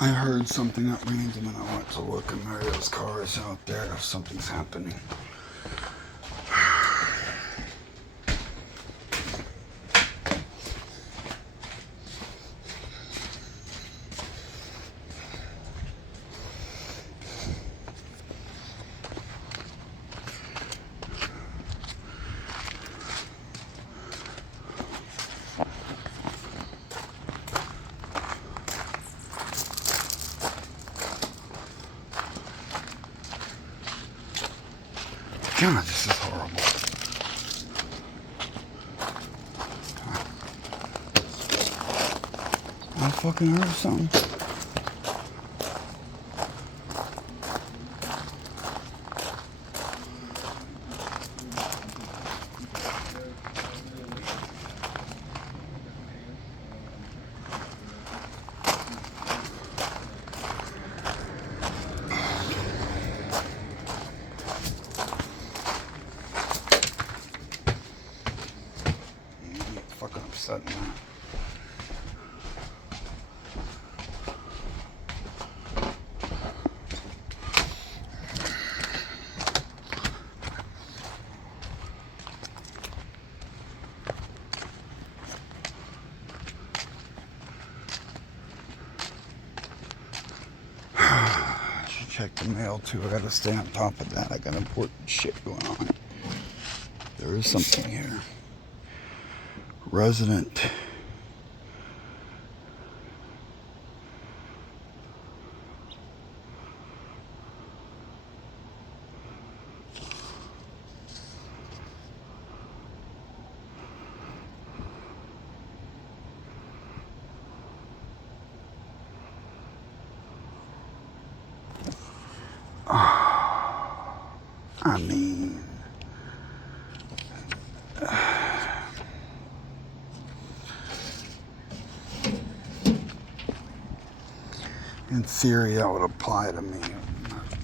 I heard something at random and I went to look, and Mario's car is out there if something's happening. God, this is horrible. I fucking heard something. Fucking upsetting that. Check the mail too. I gotta stay on top of that. I got important shit going on. There is something here. Resident. I mean, in theory, that would apply to me.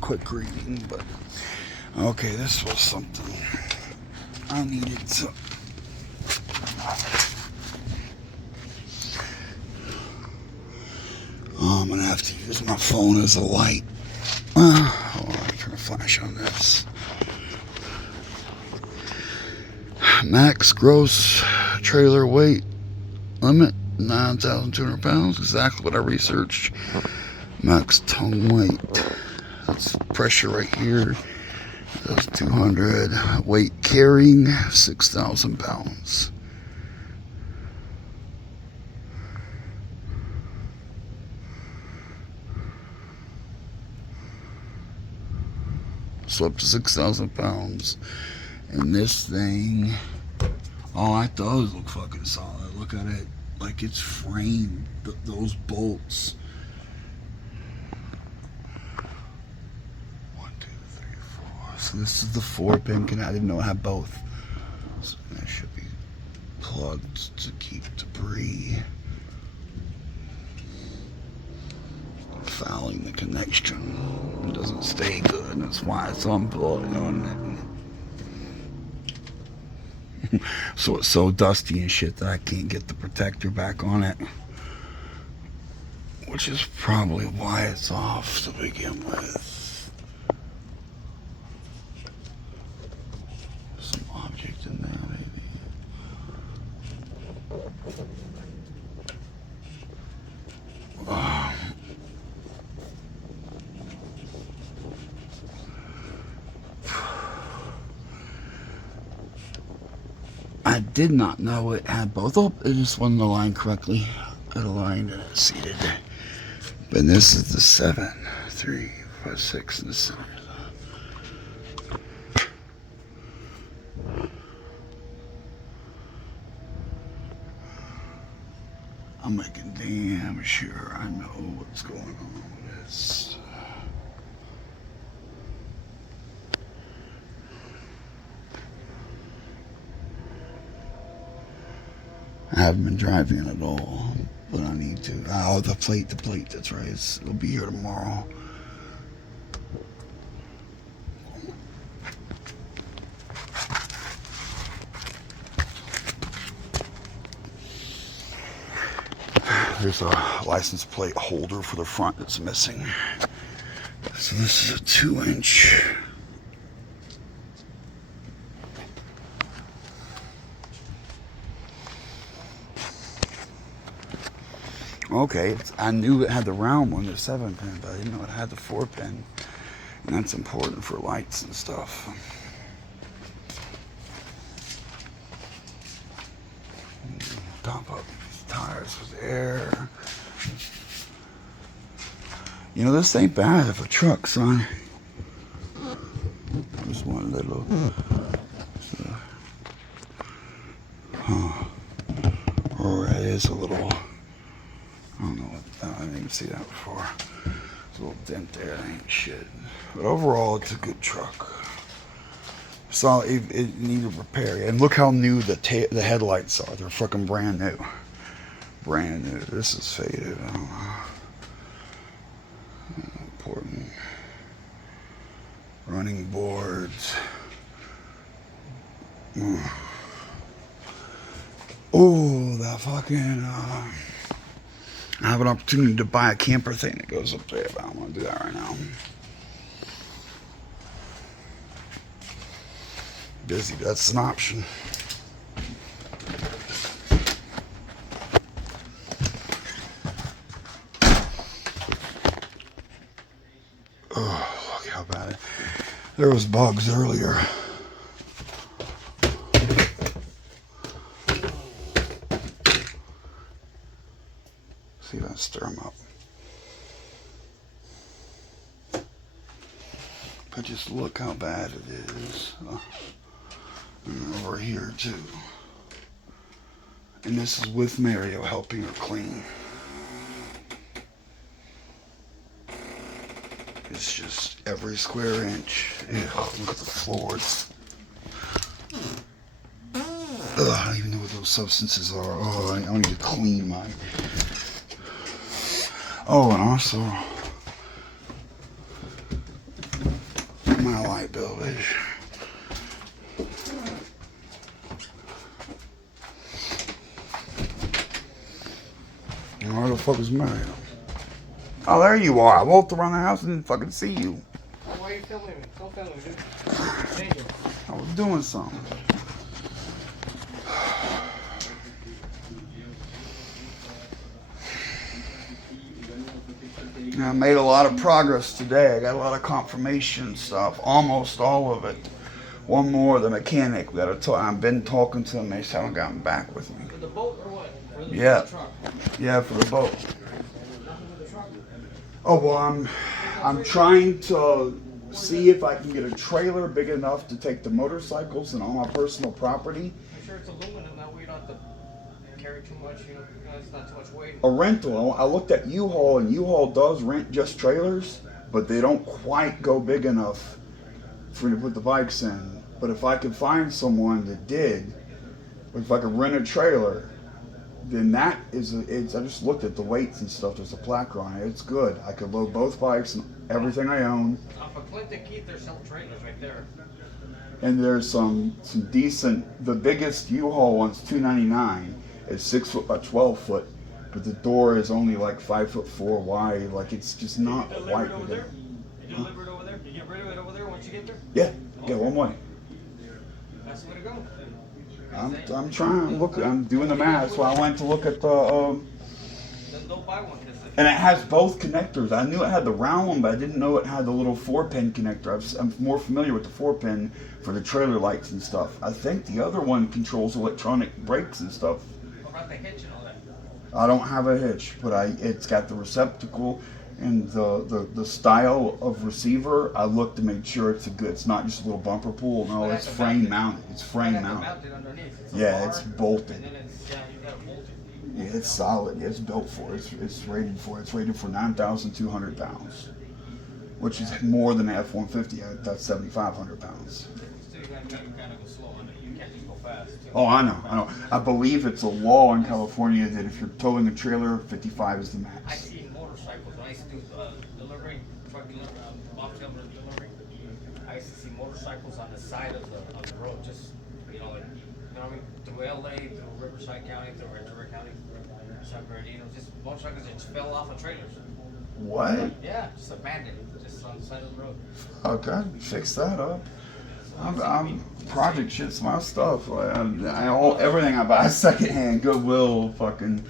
Quick reading, but okay, this was something I needed to. I'm gonna have to use my phone as a light. Hold on, turn a flash on this. Max gross trailer weight limit 9,200 pounds. Exactly what I researched. Max tongue weight. That's pressure right here. That's 200. Weight carrying 6,000 pounds. So up to 6,000 pounds. And this thing, oh, it does look fucking solid. Look at it, like it's framed. Those bolts. 1, 2, 3, 4. So this is the 4-pin. I didn't know I had both. So that should be plugged to keep debris. Fouling the connection. It doesn't stay good. That's why it's unplugged on it. So it's so dusty and shit that I can't get the protector back on it, which is probably why it's off to begin with. Some object in there, maybe. I did not know it had both. Oh, it just wasn't aligned correctly. It aligned and it's seated. But this is the 7, 3, 5, 6 in the center. I'm making damn sure I know what's going on with this. I haven't been driving it at all, but I need to. Oh, the plate, that's right. It'll be here tomorrow. Here's a license plate holder for the front that's missing. So this is a 2-inch. Okay, I knew it had the round one, the 7-pin, but I didn't know it had the 4-pin. And that's important for lights and stuff. Pump up these tires with air. You know, this ain't bad of a truck, son. There's one little. Or it is a little. I don't know what. I didn't even see that before. There's a little dent there. That ain't shit. But overall, it's a good truck. So it needed repair. And look how new the headlights are. They're fucking brand new. Brand new. This is faded. I don't know. Important. Running boards. Oh, that fucking. I have an opportunity to buy a camper thing that goes up there, but I don't want to do that right now. Busy, that's an option. Oh, look how bad it. There was bugs earlier. See if I stir them up. But just look how bad it is. And over here too. And this is with Mario helping her clean. It's just every square inch. Ew, look at the floors. Ugh, I don't even know what those substances are. Oh, I need to clean mine. Oh, and also my light bill is. Where the fuck is Mario? Oh, there you are. I walked around the house and didn't fucking see you. Why are you filming me? Don't film me, dude. Thank you. I was doing something. I made a lot of progress today. I got a lot of confirmation stuff. Almost all of it. One more, the mechanic. I've been talking to them. They still haven't gotten back with me. For the boat or what? For the truck? Yeah, for the boat. Oh well, I'm trying to see if I can get a trailer big enough to take the motorcycles and all my personal property. I'm sure it's aluminum. That way you don't have to carry too much. You know, it's not too much weight. A rental. I looked at U-Haul, and U-Haul does rent just trailers, but they don't quite go big enough for me to put the bikes in. But if I could find someone that did, or if I could rent a trailer, then that is, I just looked at the weights and stuff. There's a plaque on it. It's good. I could load both bikes and everything I own. Off of Clinton Keith, there's some trailers right there. And there's some decent. The biggest U-Haul one's $299. It's 6 foot by 12 foot, but the door is only like 5'4" wide. Like it's just not quite big. Did you deliver it over there? Did you get rid of it over there once you get there? Yeah, one way. That's the way to go. I'm trying. Look, I'm doing the math. That's why I went to look at the. Then don't buy one. And it has both connectors. I knew it had the round one, but I didn't know it had the little 4-pin connector. I'm more familiar with the 4-pin for the trailer lights and stuff. I think the other one controls electronic brakes and stuff. What about the hitch and all that? I don't have a hitch, but it's got the receptacle and the style of receiver. I looked to make sure it's it's not just a little bumper pull. No, it's frame mounted. It's frame mounted. Yeah, it's bolted. And then you got to bolt it. Yeah, it's solid. It's built for it. It's rated for. It's rated for 9,200 pounds, which is more than an F-150. That's 7,500 pounds. Still, you got to kind of go slow on it. You can't just go fast. Oh, I know. I believe it's a law in California that if you're towing a trailer, 55 is the I max. see motorcycles. When I used to do delivering, truck delivery, I used to see motorcycles on the side of the road, just, you know what I mean? Through LA, through Riverside County, through Ventura County. San Bernardino, just motorcycles that just fell off of trailers. What? Yeah, just abandoned, just on the side of the road. Okay, fix that up. I'm project shit's my stuff. Like, everything I buy secondhand, Goodwill, fucking.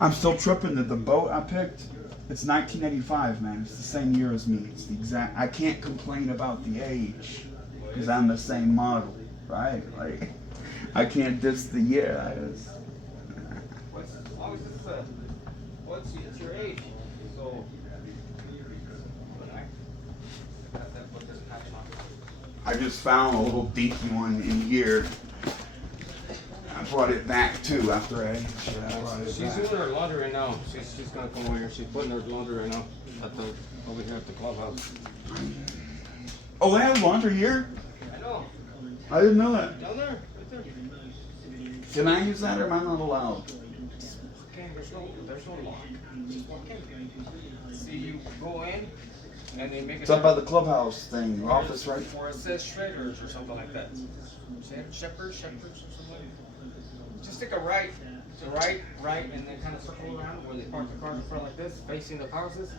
I'm still tripping that the boat I picked. It's 1985, man. It's the same year as me. It's the exact. I can't complain about the age because I'm the same model, right? Like, I can't diss the year. It's your age, so. I just found a little dinky one in here. I brought it back too after I brought it She's back. doing her laundry right now. She's gonna come over here. She's putting her laundry right now over here at the clubhouse. Oh, they have laundry here? I know. I didn't know that. Down there, right there. Can I use that or am I not allowed? Okay, there's no lock. Just walk in. See, you go in, and they make it. It's up by the clubhouse thing, your office, right? Or it says shredders or something like that. Shepherds or something like that. Just take a right, and then kind of circle around where they park the cars in front like this, facing the houses,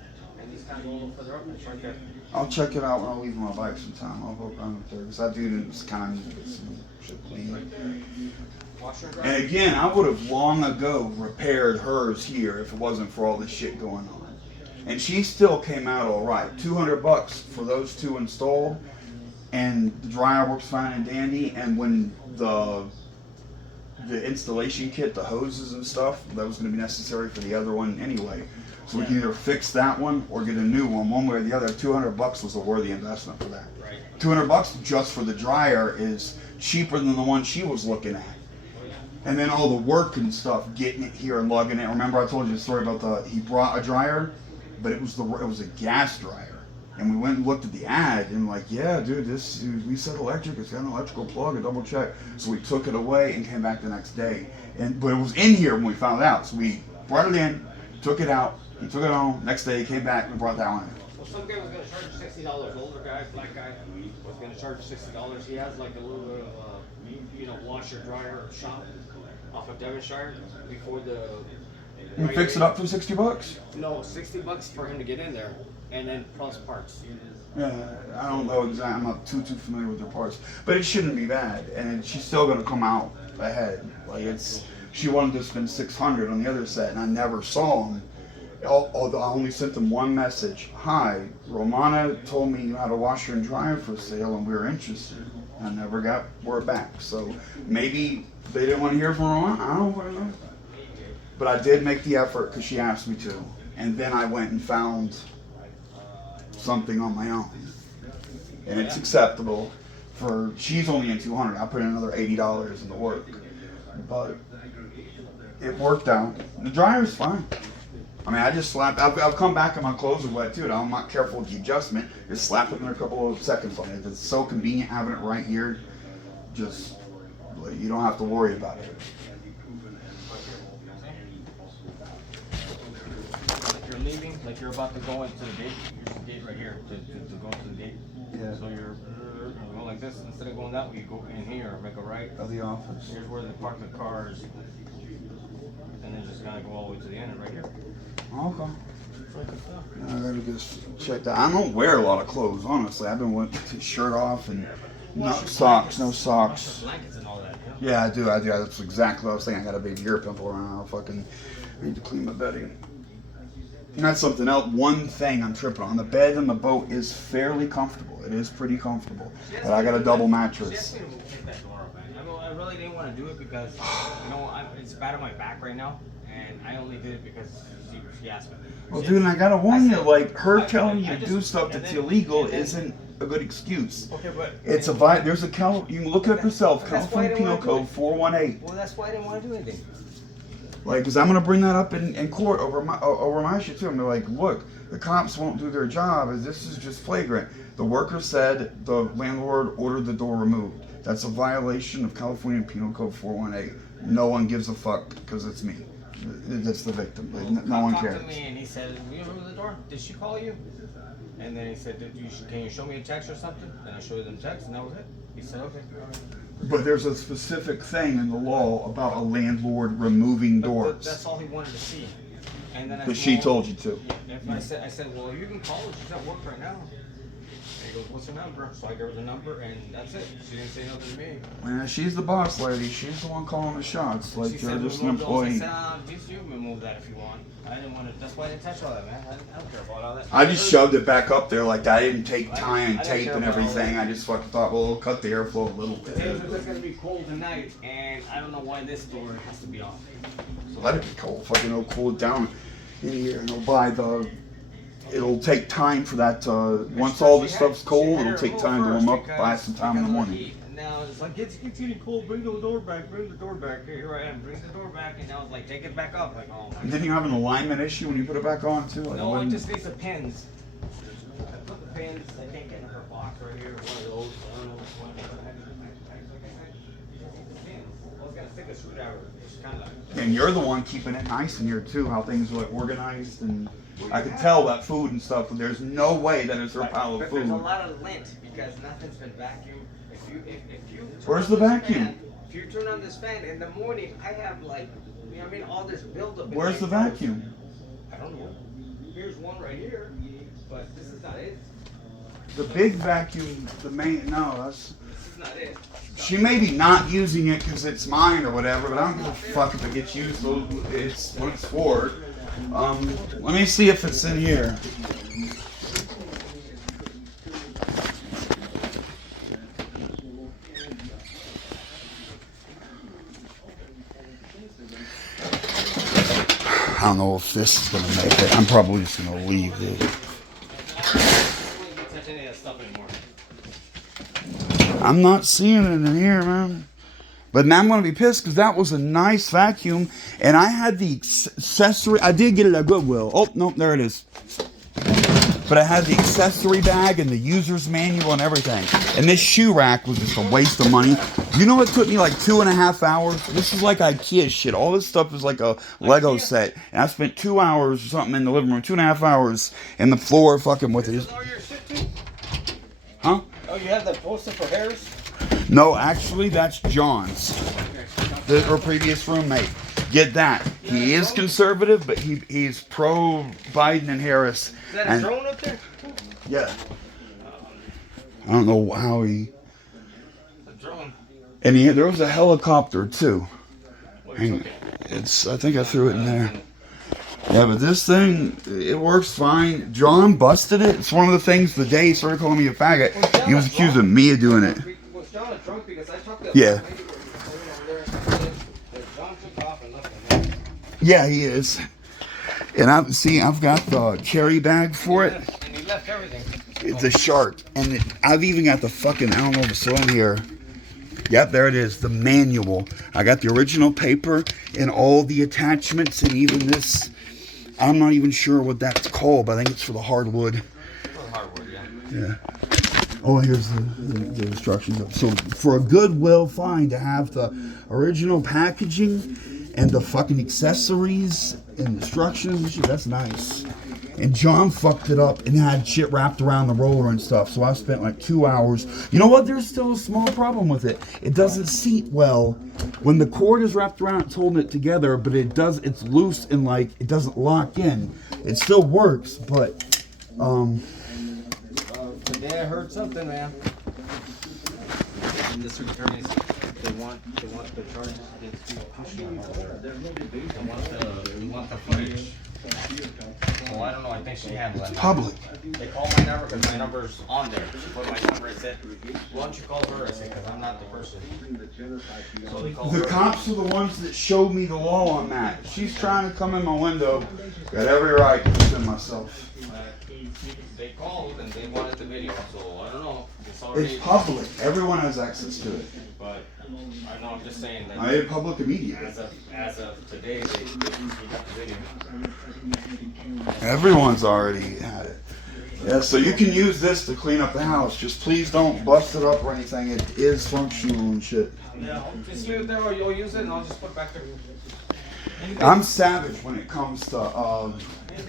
and these kind of go a little further up, and it's right there. I'll check it out when I leave my bike sometime. I'll go around up there because I do this kind of get some shit clean. Washer and dryer. And again, I would have long ago repaired hers here if it wasn't for all this shit going on. And she still came out all right. $200 for those two installed, and the dryer works fine and dandy. And when the installation kit, the hoses and stuff, that was going to be necessary for the other one anyway. So we can either fix that one or get a new one way or the other. $200 was a worthy investment for that. Right. $200 just for the dryer is cheaper than the one she was looking at. And then all the work and stuff, getting it here and lugging it. Remember I told you the story about he brought a dryer, but it was a gas dryer. And we went and looked at the ad and like, yeah, dude, we said electric, it's got an electrical plug, a double check. So we took it away and came back the next day. But it was in here when we found out. So we brought it in, took it out, he took it home, next day he came back and brought that one in. Well, some guy was going to charge $60, older guy, black guy, was going to charge $60. He has like a little bit of, washer, dryer shop off of Devonshire before the... You fix it up for $60? No, $60 for him to get in there, and then plus parts. Yeah, I don't know exactly. I'm not too familiar with their parts, but it shouldn't be bad, and she's still gonna come out ahead. Like she wanted to spend $600 on the other set, and I never saw them. Although I only sent them one message: "Hi, Romana told me you had a washer and dryer for sale, and we were interested." I never got word back, so maybe they didn't want to hear from Romana. I don't know. But I did make the effort because she asked me to, and then I went and found something on my own, and it's acceptable. She's only in $200. I put in another $80 in the work, but it worked out. The dryer's fine. I mean, I just slapped. I've come back and my clothes are wet too. And I'm not careful with the adjustment. Just slap it in there a couple of seconds on it. It's so convenient having it right here. Just you don't have to worry about it. You're leaving, like you're about to go into the gate. Here's the gate right here to go into the gate. Yeah. So you're going like this. Instead of going that way, you go in here, make a right. Of the office. Here's where they park the cars, and then just kind of go all the way to the end right here. Okay. I gotta just check that. I don't wear a lot of clothes, honestly. I've been with the shirt off and no socks. Blankets and all that. Yeah, I do. That's exactly what I was thinking. I got a big ear pimple around. I need to clean my bedding. And that's something else. One thing I'm tripping on. The bed in the boat is fairly comfortable. It is pretty comfortable. But I got a double mattress. She asked me to take that door off. I really didn't want to do it because, it's bad on my back right now. And I only did it because she asked me. Well, dude, and I gotta warn you, like, her telling you to do stuff that's illegal isn't a good excuse. Okay, but... It's there's a you can look it up yourself, California Penal Code 418. Well, that's why I didn't want to do anything. Like, because I'm going to bring that up in court over my shit, too. I'm like, look, the cops won't do their job, as this is just flagrant. The worker said the landlord ordered the door removed. That's a violation of California Penal Code 418. No one gives a fuck because it's me. That's the victim. No one cares. He talked to me and he said, "Will you remove the door? Did she call you?" And then he said, "Can you show me a text or something?" And I showed him the text, and that was it. He said, "Okay." But there's a specific thing in the law about a landlord removing doors. That's all he wanted to see. And then That she told you to. Yeah, I said, well, you can call her. She's at work right now. And he goes, what's her number? So I gave her the number, and that's it. She didn't say nothing to me. Man, she's the boss lady. She's the one calling the shots. Like, She you're said, just an employee. I said, just you remove that if you want. I didn't want to. That's why I didn't touch all that, man. I don't care about all that. I just shoved it back up there like that. I didn't take time and tape and everything. I just fucking thought, well, it'll cut the airflow a little bit. It's gonna be cold tonight, and I don't know why this door has to be off. So let it be cold. Fucking it'll cool it down in here, and it'll take time for that. Once all this stuff's cold, it'll take time to warm up. Buy some time in the morning. Now it's like it's getting cold. Bring the door back. Bring the door back. Here I am. Bring the door back, and now it's like take it back up. Like oh my. Didn't you have an alignment issue when you put it back on too? Like, no, it just needs the pins. I put the pins. I can't get in her box right here. One of those. I don't know which one. I was gonna stick a screwdriver. It's kind of like. And you're the one keeping it nice in here too. How things are like organized, and I can tell that food and stuff. And there's no way that it's her pile of food. There's a lot of lint because nothing's been vacuumed. If you Where's the vacuum? If you turn on this fan in the morning, I have like, you know what I mean, all this buildup. Where's the vacuum? I don't know. Here's one right here, but this is not it. The big vacuum, the main, no, that's... This is not it. She may be not using it because it's mine or whatever, but I don't give a fuck if it gets used, so it's what it's for. Let me see if it's in here. I don't know if this is gonna make it. I'm probably just gonna leave it. I'm not seeing it in here, man. But now I'm gonna be pissed because that was a nice vacuum, and I had the accessory. I did get it at Goodwill. Oh no, there it is. But I had the accessory bag and the user's manual and everything. And this shoe rack was just a waste of money. You know it took me like 2.5 hours? This is like IKEA shit. All this stuff is like a Lego set. And I spent 2 hours or something in the living room, 2.5 hours in the floor fucking with it. This is all your shit too? Huh? Oh, you have the poster for Harris? No, actually that's John's. Her previous roommate. Get that. He is conservative, but he's pro Biden and Harris. Is that a drone up there? Yeah. I don't know how he. A drone. And there was a helicopter too. Well, you took It's. I think I threw it in there. Yeah, but this thing, it works fine. John busted it. It's one of the things the day he started calling me a faggot, he was accusing me of doing it. Was John a drunk because I talked to Yeah. Yeah, he is. And I've got the carry bag for it. And he left everything. It's a shark. And I've even got the fucking, I don't know if it's on here. Yep, there it is, the manual. I got the original paper and all the attachments and even this. I'm not even sure what that's called, but I think it's for the hardwood. For hardwood, yeah. Yeah. Oh, here's the instructions. So for a Goodwill find to have the original packaging and the fucking accessories and instructions and shit, that's nice. And John fucked it up and had shit wrapped around the roller and stuff. So I spent like 2 hours. You know what? There's still a small problem with it. It doesn't seat well. When the cord is wrapped around, it's holding it together, but it's loose and like it doesn't lock in. It still works, but Today I heard something, man. The district attorneys, they want the charges against you pushing on her. They want the footage. Well, I don't know. I think she handled that. it's public. They called my number because my number's on there. She put my number and said, "Why don't you call her?" I said, "Because I'm not the person." So they called The her. cops are the ones that showed me the law on that. She's trying to come in my window. Got every right to defend myself. They called and they wanted the video, so I don't know. It's already. It's public. Everyone has access to it. But I know. I'm just saying that. I made it public immediately. As of today, they got the video. Everyone's already had it. Yeah, so you can use this to clean up the house. Just please don't bust it up or anything. It is functional and shit. Yeah, just leave it there or you'll use it and I'll just put it back there. I'm savage when it comes to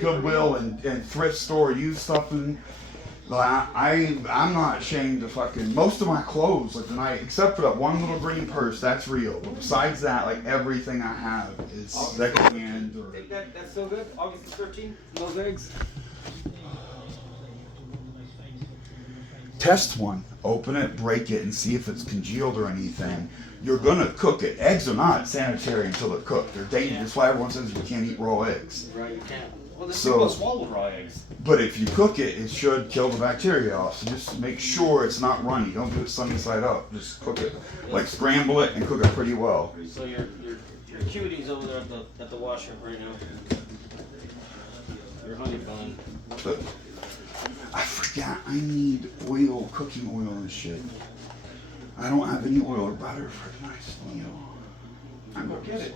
Goodwill and thrift store used stuff. And I'm not ashamed to fucking, most of my clothes, like tonight, except for that one little green purse, that's real. But besides that, like everything I have is secondhand or. Think that's still good? August the 13th? Those eggs? Test one, open it, break it, and see if it's congealed or anything. You're gonna cook it. Eggs are not sanitary until they're cooked. They're dangerous. That's why everyone says you can't eat raw eggs. Right, you can't. Well, there's So- people that swallow raw eggs. But if you cook it, it should kill the bacteria off. So just make sure it's not runny. Don't do it sunny side up. Just cook it. Like scramble it and cook it pretty well. So your cutie's over there at the washer right now. Your honey bun. But I forgot I need oil, cooking oil and shit. I don't have any oil or butter for tonight's meal. I'm Go gonna get it.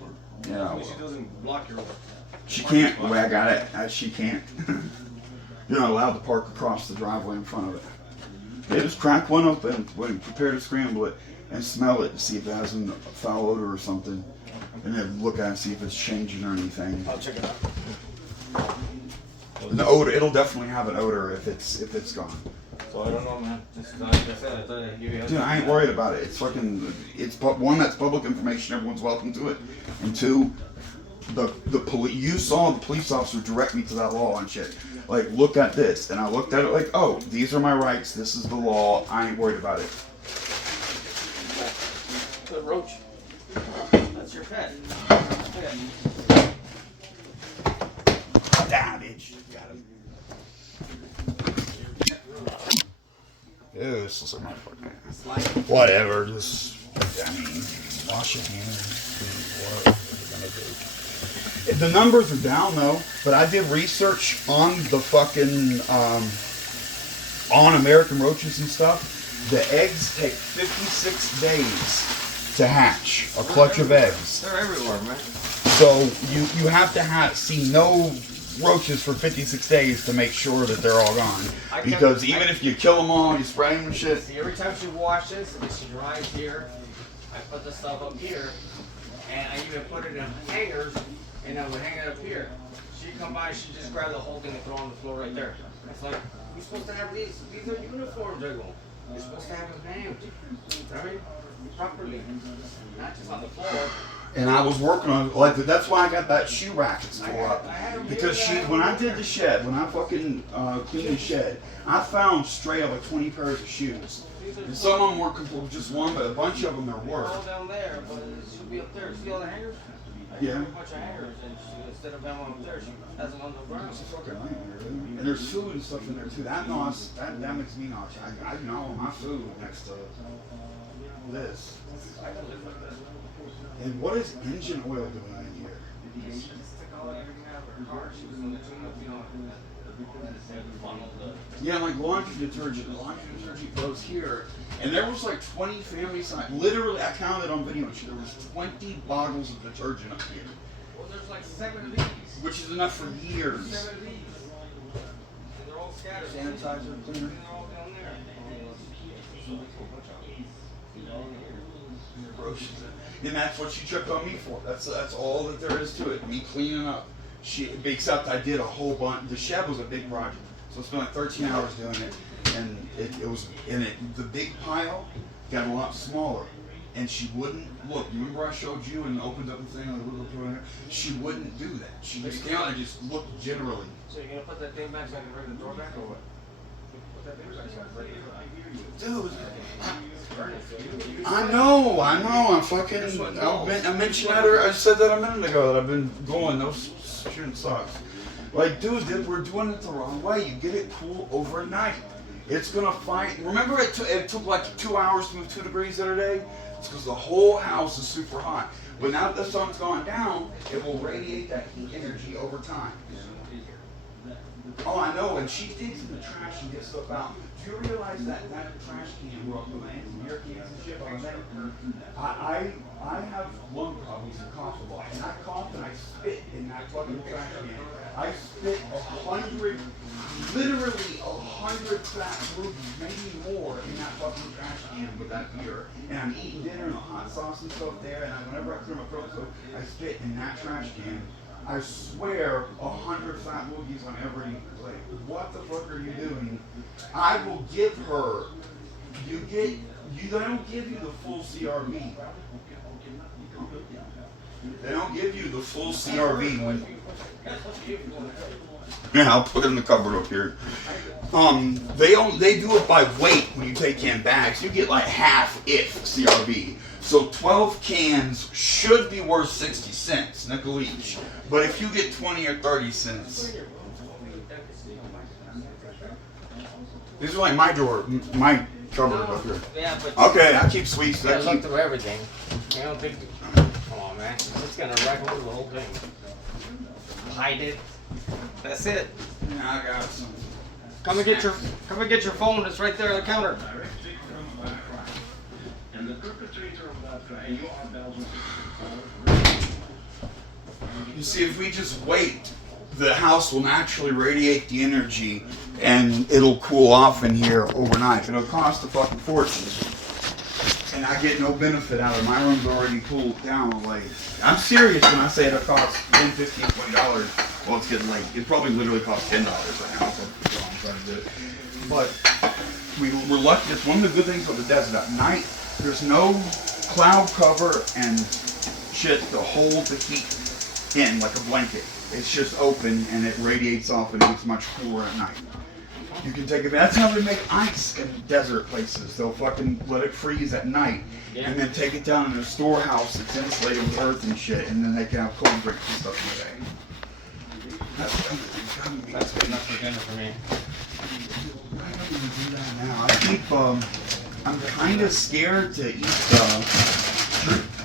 Yeah, At least she doesn't block your. she can't. The way I got it, she can't. You're not allowed to park across the driveway in front of it. They just crack one open when prepare to scramble it and smell it to see if it has a foul odor or something, and then look at it and see if it's changing or anything. I'll check it out. And the odor, it'll definitely have an odor if it's gone. So I don't know, man. Just like I said, I thought I'd give you. Dude, I ain't worried about it. It's fucking. One, that's public information. Everyone's welcome to it, and two, the police. You saw the police officer direct me to that law and shit. Like, look at this, and I looked at it like, oh, these are my rights. This is the law. I ain't worried about it. Good roach. That's your pet. Pet. Ah, bitch. Got him. Ew, this looks like my fucking. Whatever, just. I mean, wash your hands. What you're gonna do. The numbers are down though, but I did research on the fucking on American roaches and stuff. The eggs take 56 days to hatch a clutch of eggs. They're everywhere, man. So you have to see no roaches for 56 days to make sure that they're all gone. Because even if you kill them all, you spray them and shit. See, every time she washes, and she dries here, I put the stuff up here, and I even put it in hangers, and I would hang it up here. She'd come by, she'd just grab the whole thing and throw it on the floor right there. It's like, you're supposed to have these are uniforms, I go. You're supposed to have them hanged, right? Properly, not just on the floor. And I was working on like that's why I got that shoe rack store up. Because when I did the shed, when I fucking cleaned the shed, I found straight up like 20 pairs of shoes. And some of them were just one, but a bunch of them there were. All down there, but she'll be up there. See all the hangers? Yeah. A bunch of hangers, and instead of having them up there, she has them on the ground. It's a fucking nightmare, dude. And there's food and stuff in there too. That makes me nauseous. I know my food next to this. I can live like that. And what is engine oil doing in here? She just took all everything out of her car. She was in the tune-up, you know, Yeah, like laundry detergent. Laundry detergent goes here. And there was like 20 family size. Literally, I counted on video. There was 20 bottles of detergent up here. well, there's like 7 of these. Which is enough for years. 7 of these. And they're all scattered. Sanitizer, cleaner. And they're all down there. And that's what she took on me for. That's all that there is to it. Me cleaning up. Except I did a whole bunch. The shed was a big project, so I spent like 13 hours doing it, and it was in it. The big pile got a lot smaller, and she wouldn't look. You remember I showed you and opened up the thing on the little door? She wouldn't do that. She just came out and just looked generally. So you're gonna put that thing back so I can bring the door back, or what? Put that thing back so I can bring the door back. Dude. Burn it, so you I know. I mentioned that, or I said that a minute ago that I've been going. Those shouldn't suck. Like, dude, we're doing it the wrong way. You get it cool overnight. It's gonna fight. Remember, it took like 2 hours to move 2 degrees the other day. It's because the whole house is super hot. But now that the sun's gone down, it will radiate that heat energy over time. Oh, I know. And she digs in the trash and gets stuff out. Do you realize that trash can broke the land from your cans and shit on there? I have lung problems and cough a lot, and I cough and I spit in that fucking trash can. I spit 100, literally 100 fat rubies, maybe more, in that fucking trash can with that beer. And I'm eating dinner and the hot sauce and stuff there, and whenever I clear my throat, so I spit in that trash can. I swear, 100 fat boogies on every, like, what the fuck are you doing? I will give her, they don't give you the full CRV. They don't give you the full CRV when, yeah, I'll put it in the cupboard up here. They do it by weight when you take in bags. You get like half if CRV. So 12 cans should be worth 60 cents, nickel each. But if you get 20 or 30 cents, these are like my drawer, my cupboard up here. Yeah, but Okay, I keep sweets. you gotta look through everything. You don't think? Come on, man. It's gonna wreck over the whole thing. Hide it. That's it. Yeah, I got some. Come and get your phone. It's right there on the counter. You see, if we just wait, the house will naturally radiate the energy and it'll cool off in here overnight. It'll cost a fucking fortune. And I get no benefit out of it. My room's already cooled down all late. I'm serious when I say it'll cost $10, $15, $20. Well, it's getting late. It probably literally costs $10 right now. So I'm trying to do it. But we're lucky. It's one of the good things about the desert. At night, there's no cloud cover and shit to hold the heat in like a blanket. It's just open and it radiates off and it's much cooler at night. You can take it. That's how they make ice in desert places. They'll fucking let it freeze at night and then take it down in a storehouse that's insulated with earth and shit, and then they can have cold drinks and stuff in the day. That's good enough for dinner for me. I don't even do that now. I keep. I'm kind of scared to eat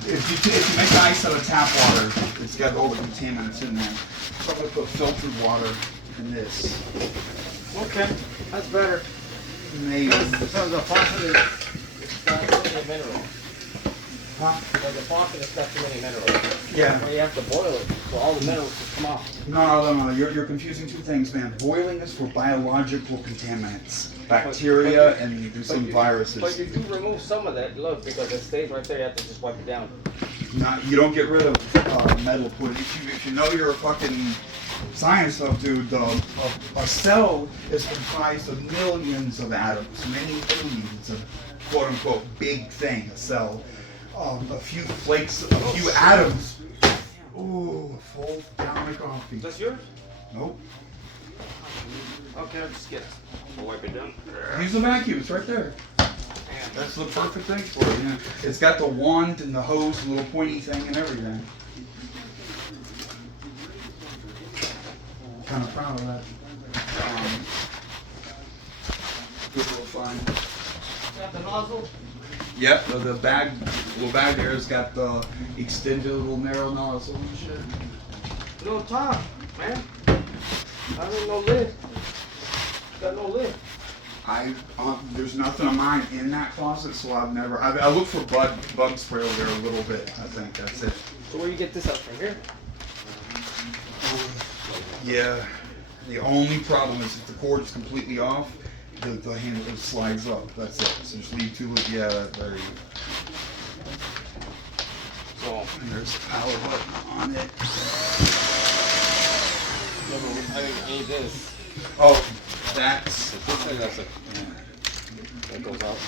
if you make ice out of tap water, it's got all the contaminants in there. So I'm gonna put filtered water in this. Okay, that's better. Maybe. So the faucet is got too many minerals. Huh? So the faucet has got too many minerals. Yeah. Well, you have to boil it so all the minerals just come out. No. You're confusing two things, man. Boiling is for biological contaminants, bacteria, and there's some viruses. But you do remove some of that, look, because it stays right there. You have to just wipe it down. No, you don't get rid of metal. If you know you're a fucking science stuff, dude, a cell is comprised of millions of atoms, many millions. It's a quote-unquote big thing, a cell. A few flakes, a few atoms. Ooh, full down of coffee. That's yours? Nope. Okay, I'll just get it. I'll wipe it down. Use the vacuum, it's right there. That's the perfect thing for it. Yeah. It's got the wand and the hose, the little pointy thing and everything. Kind of proud of that. Good little find. Got the nozzle? Yep, the little bag there has got the extended little narrow nozzle and shit. No top, man. I don't know lid. Got no lid. There's nothing of mine in that closet, so I look for bug spray over there a little bit. I think that's it. So where you get this up from here? Yeah. The only problem is if the cord is completely off, the handle just slides up. That's it. So just leave two. Yeah, there you go. So And there's a power button on it. I need this. Oh, that's. That goes out.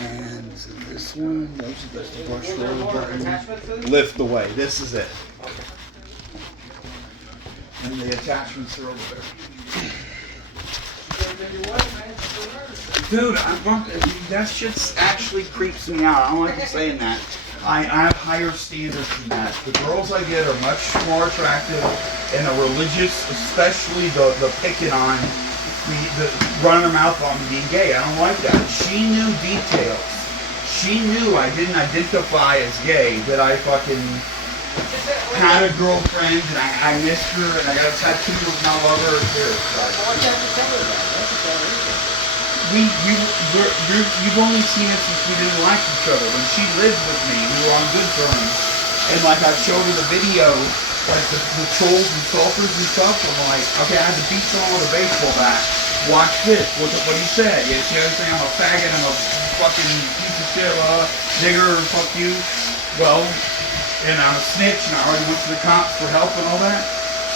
And this one, that's the brush Is there roller more button. attachments to this? Lift away. This is it. Okay. And the attachments are over there. Dude, that shit actually creeps me out. I don't like you saying that. I have higher standards than that. The girls I get are much more attractive and are religious, especially the picking on, the running their mouth on me being gay. I don't like that. She knew details. She knew I didn't identify as gay, that I fucking had a girlfriend and I missed her and I got a tattoo of my lover here. Why can't you tell her that? That's a better reason. You've only seen it since we didn't like each other. When she lived with me, we were on good terms. And like I showed her the video, like the trolls and sulfurs and stuff, I'm like, okay, I had to beat someone with a baseball bat. Watch this. What he said. You see what I'm saying? I'm a faggot, I'm a fucking piece of shit, nigger, fuck you. Well, and I'm a snitch, and I already went to the cops for help and all that.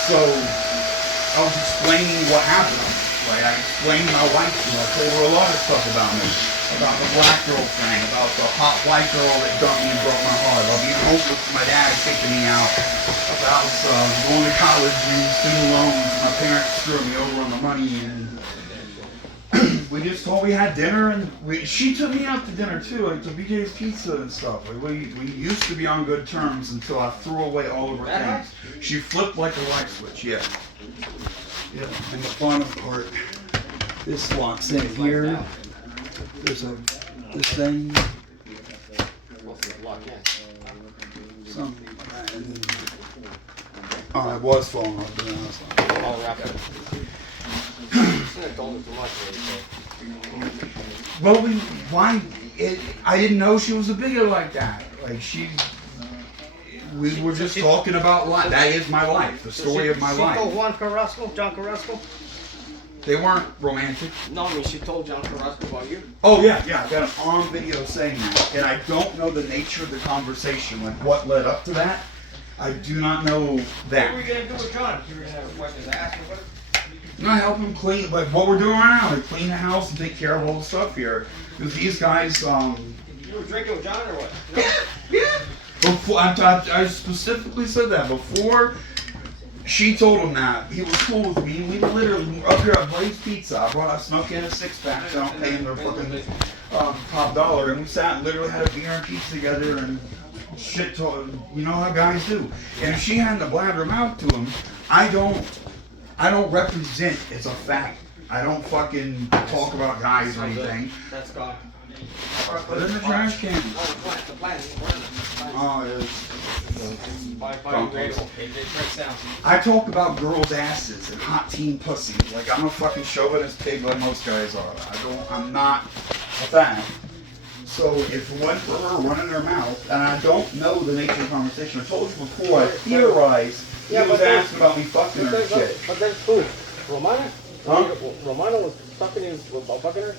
So I was explaining what happened. Like, I explained my wife to her. I told her a lot of stuff about me. About the black girl thing, about the hot white girl that dumped me and broke my heart, about being homeless with my dad kicking me out, about going to college and student loans, my parents screwing me over on the money, and we just thought we had dinner, and she took me out to dinner too, like to BJ's Pizza and stuff. Like we used to be on good terms until I threw away all of her things. She flipped like a light switch, yeah. Yeah, and the fun part, this locks in here. There's this thing. Something like that. And then, oh, it was falling off. All wrapped up. Well, I didn't know she was a bigot like that. Like we were just talking about life. That is my life, the story of my life. She told John Carrasco? They weren't romantic. No, I mean, she told John Carrasco about you. Oh yeah, I got an on video saying that, and I don't know the nature of the conversation, like what led up to that. I do not know that. What were you gonna do with John? You were gonna have questions to ask him. I help him clean, like what we're doing right now, like clean the house and take care of all the stuff here. Because these guys, You were drinking with John or what? No. Yeah. Before I specifically said that before. She told him that. He was cool with me. We literally were up here at Blaze Pizza. I snuck in a 6-pack, so I don't pay him their fucking top dollar. And we sat and literally had a beer and pizza together and shit talk. You know how guys do. And if she hadn't blabbered her mouth to him, I don't represent. It's a fact. I don't fucking talk about guys or anything. That's gone. Put it in the trash can. Oh, the plant. Oh, it is. Biodegradable. It breaks down. I talk about girls' asses and hot teen pussy. Like I'm a fucking chauvinist pig like most guys are. I'm not a fan. So if it wasn't for her running her mouth, and I don't know the nature of the conversation, I told you before, I theorized he was asking about me fucking her and shit. But then who? Romana? Huh? Romana was talking to you about fucking her?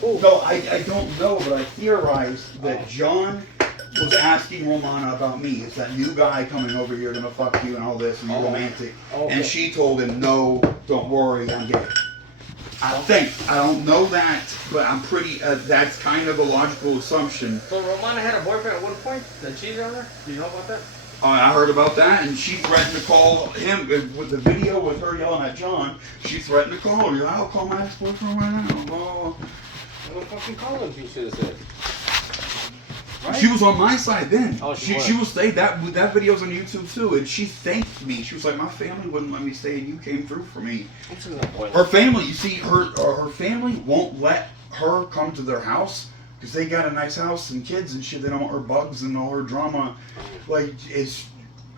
Who? No, I don't know, but I theorized that John was asking Romana about me. It's that new guy coming over here gonna fuck you and all this and you're romantic. Okay. And she told him, no, don't worry, I'm gay. I think. I don't know that, but I'm pretty, that's kind of a logical assumption. So Romana had a boyfriend at one point that cheated on her? Do you know about that? I heard about that, and she threatened to call him, with the video with her yelling at John, she threatened to call him. I'll call my ex-boyfriend right now. Blah. What fucking call him, you should have said. Right? She was on my side then. Oh, she was. She was saying that video's on YouTube too, and she thanked me. She was like, my family wouldn't let me stay, and you came through for me. Her family, you see, her family won't let her come to their house because they got a nice house and kids and shit. They don't want her bugs and all her drama. Like,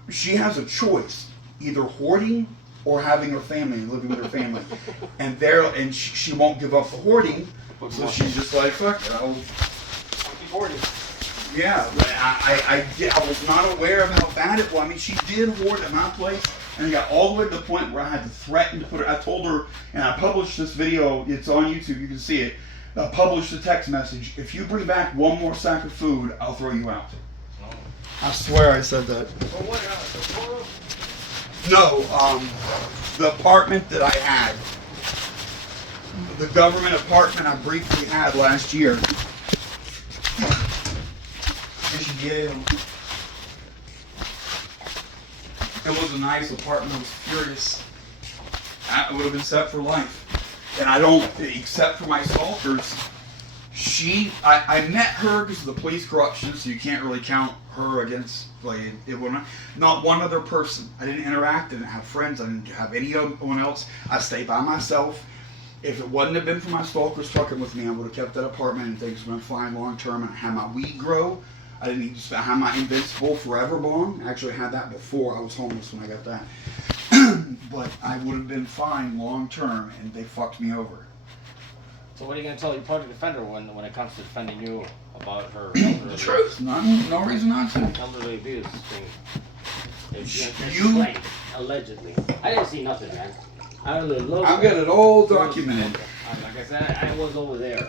she has a choice, either hoarding or having her family and living with her family, and she won't give up the hoarding. So she's just like, fuck it, I'll keep hoarding. Yeah, I was not aware of how bad it was. I mean, she did hoard at my place, and it got all the way to the point where I had to threaten to put her. I told her, and I published this video. It's on YouTube. You can see it. I published a text message. If you bring back one more sack of food, I'll throw you out. I swear I said that. No, the apartment that I had, the government apartment I briefly had last year. Yeah. It was a nice apartment. I was furious. I would have been set for life. And I don't, except for my stalkers, I met her because of the police corruption, so you can't really count her against, like, it would not one other person. I didn't interact, I didn't have friends, I didn't have anyone else. I stayed by myself. If it wouldn't have been for my stalkers fucking with me, I would have kept that apartment and things would have been fine long term and had my weed grow. I didn't need to have my Invincible Forever bond. I actually had that before I was homeless when I got that. But I would have been fine long term, and they fucked me over. So what are you going to tell your public defender when it comes to defending you about her The truth. No reason not to. elderly abuse thing? You... Allegedly. I didn't see nothing, man. I've got it all documented. Like I said, I was over there.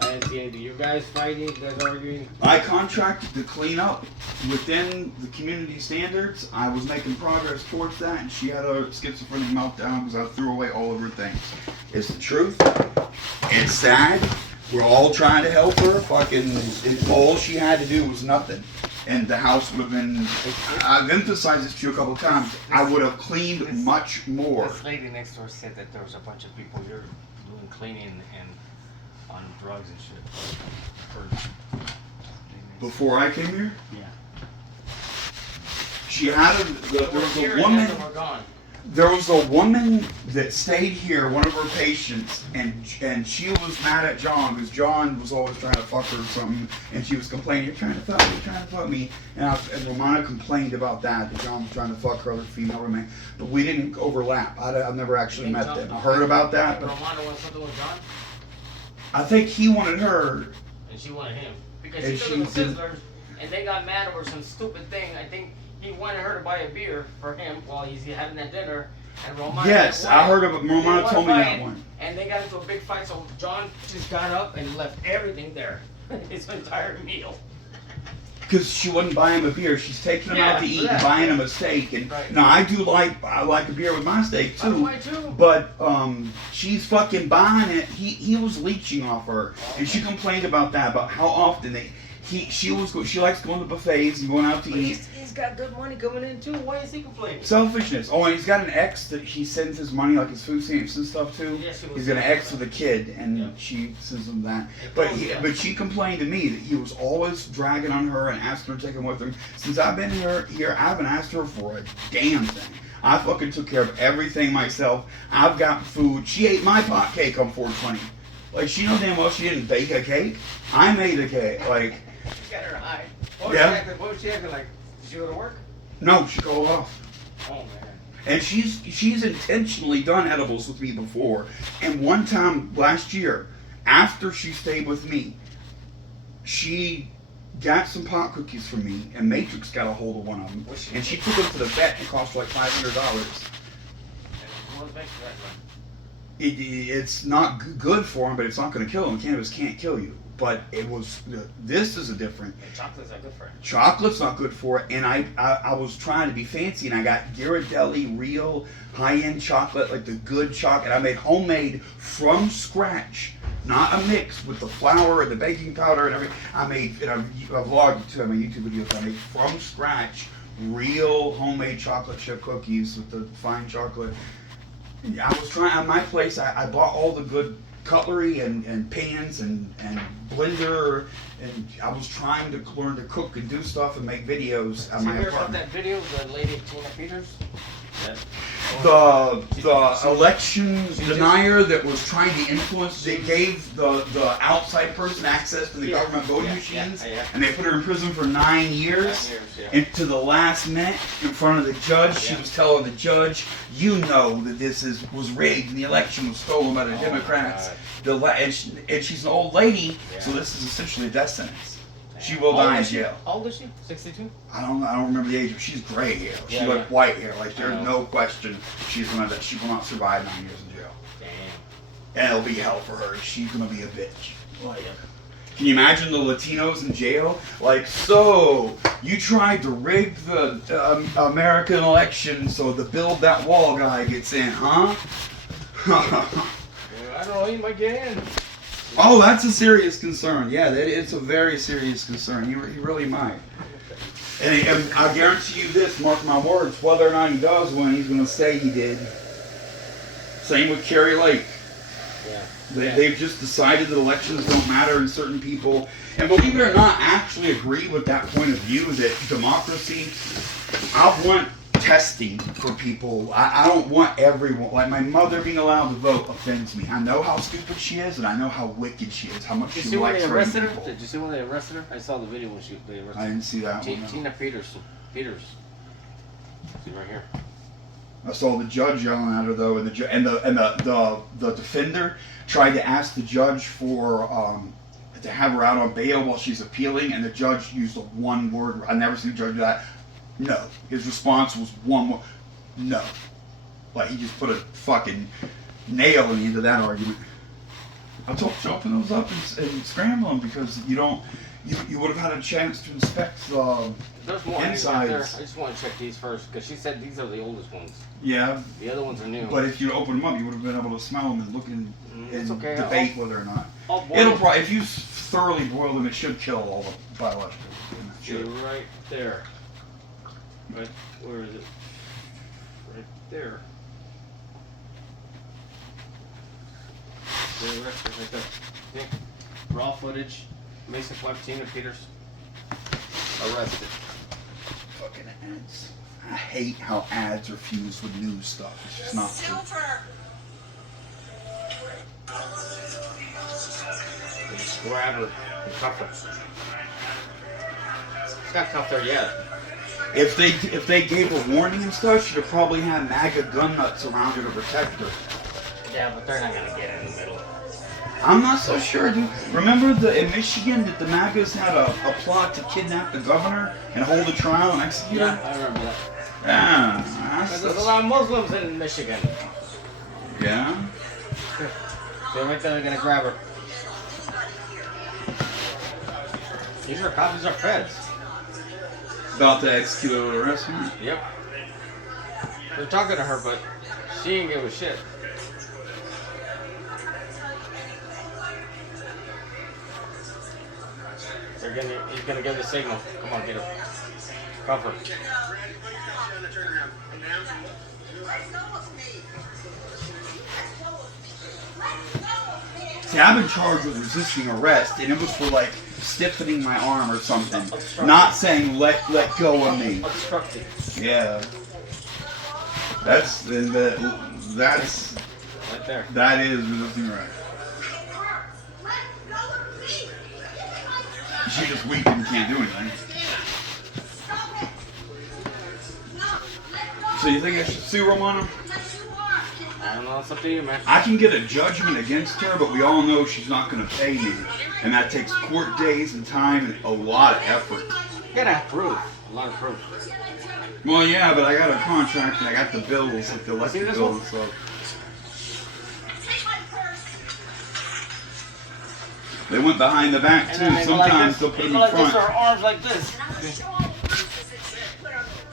I I didn't see anything. You guys fighting? You guys arguing? I contracted to clean up within the community standards. I was making progress towards that, and she had a schizophrenic meltdown because I threw away all of her things. It's the truth. It's sad. We're all trying to help her. All she had to do was nothing. And the house would have been, I've emphasized this to you a couple of times, I would have cleaned much more. This lady next door said that there was a bunch of people here doing cleaning and on drugs and shit. Before I came here, Yeah. she had there was a woman that stayed here, one of her patients, and she was mad at John because John was always trying to fuck her or something, and she was complaining, "You're trying to fuck me, you're trying to fuck me," and Romana complained about that John was trying to fuck her other female roommate, but we didn't overlap. I've never actually met them. I heard about that. But Romana wanted something with John, I think he wanted her, and she wanted him because And she took she him to Sizzlers, and they got mad over some stupid thing. I think he wanted her to buy a beer for him while he's having that dinner. And Romana yes, I heard of it. Romana told me that one. And they got into a big fight, so John just got up and left everything there. His entire meal. Because she wouldn't buy him a beer. She's taking him out to eat and buying him a steak. And right. now I like a beer with my steak too. I too. But she's fucking buying it. He was leeching off her, and she complained about that, about how often she likes going to buffets and going out to eat. He's got good money coming in too. Why is he complaining? Selfishness. Oh, and he's got an ex that he sends his money, like his food stamps and stuff to. Yes, He's got an ex with a kid, and she sends him that. But she complained to me that he was always dragging on her and asking her to take him with him. Since I've been here, I haven't asked her for a damn thing. I fucking took care of everything myself. I've got food. She ate my pot cake on 420. Like, she knows damn well she didn't bake a cake. I made a cake. Like, She got her high. What was she acting like? Did she go to work? no, she called off. Oh man. And she's intentionally done edibles with me before. And one time last year, after she stayed with me, she got some pot cookies from me, and Matrix got a hold of one of them. And she took them to the vet, and it cost like $500. It's not good for him, but it's not going to kill him. Cannabis can't kill you. But this is a different. Chocolate's not good for it. Chocolate's not good for it, and I was trying to be fancy, and I got Ghirardelli real high-end chocolate, like the good chocolate. I made homemade from scratch, not a mix with the flour and the baking powder and everything. I made, and I vlogged too, I made YouTube videos. I made from scratch real homemade chocolate chip cookies with the fine chocolate. I was trying, at my place, I bought all the good cutlery and pans and blender, and I was trying to learn to cook and do stuff and make videos at my apartment. That video of the lady Tina Peters? The election denier that was trying to influence, they gave the outside person access to the government voting machines, and they put her in prison for 9 years. And to the last minute, in front of the judge, she was telling the judge, "You know that this was rigged, and the election was stolen by the Democrats." And she's an old lady, so this is essentially a death sentence. She will die in jail. How old is she? 62? I don't remember the age, but she's gray hair. She like white hair. Like there's no question she will not survive 9 years in jail. Damn. And it'll be hell for her. She's gonna be a bitch. Like, can you imagine the Latinos in jail? Like, so you tried to rig the American election so the build that wall guy gets in, huh? I don't know. He might get in. Oh, that's a serious concern. Yeah, it's a very serious concern. He really might. And I guarantee you this, mark my words, whether or not he does win, he's going to say he did. Same with Kerry Lake. They've just decided that elections don't matter in certain people. And believe it or not, I actually agree with that point of view that democracy, I want testing for people. I don't want everyone, like my mother being allowed to vote offends me. I know how stupid she is, and I know how wicked she is, how much she likes hurting people. Did you see when they arrested her? I saw the video when they arrested her. I didn't see that one. No. Tina Peters. See right here. I saw the judge yelling at her though, and the defender tried to ask the judge for to have her out on bail while she's appealing, and the judge used a one word. I never seen a judge do that. No. His response was one more. No. Like he just put a fucking nail into that argument. I told you to open those up and scramble them because you don't. You would have had a chance to inspect the There's more right there. insides. I just want to check these first because she said these are the oldest ones. Yeah, The other ones are new. but if you open them up, you would have been able to smell them and look and It's okay. debate whether or not. I'll boil It'll them. probably, if you thoroughly boil them, it should kill all the biological. It They're should. right there. Right, where is it? Right there. They're right there. See? Raw footage. Mason wife Tina Peters arrested. Fucking ads. I hate how ads are fused with news stuff. It's just not true. Silver. They just grab her and cuff her. She's not cuffed there yet. If they gave a warning and stuff, she'd have probably had MAGA gun nuts around her to protect her. Yeah, but they're not gonna get in the middle. I'm not so sure, dude. Remember in Michigan that the MAGAs had a plot to kidnap the governor and hold a trial and execute Yeah, her? I remember that. Yeah. There's a lot of Muslims in Michigan. Yeah. They're right there, they're gonna grab her. These are cops, these are feds. About to execute an arrest warrant? Yep. They're talking to her, but she ain't give a shit. He's gonna give the signal. Come on, get her. Cover. See, I've been charged with resisting arrest, and it was for like stiffening my arm or something. Not saying let go of me. Obstructed. Yeah. That's Right there. that is resisting arrest. She just weak and can't do anything. So you think I should sue Romano? I don't know, it's up to you, man. I can get a judgment against her, but we all know she's not going to pay me. And that takes court days and time and a lot of effort. You gotta have proof. A lot of proof. Well, yeah, but I got a contract and I got the bills, like the See electric this bill one? and stuff. They went behind the back And too. then they go like Sometimes this. they'll put They them go in like this, front. or arms like this.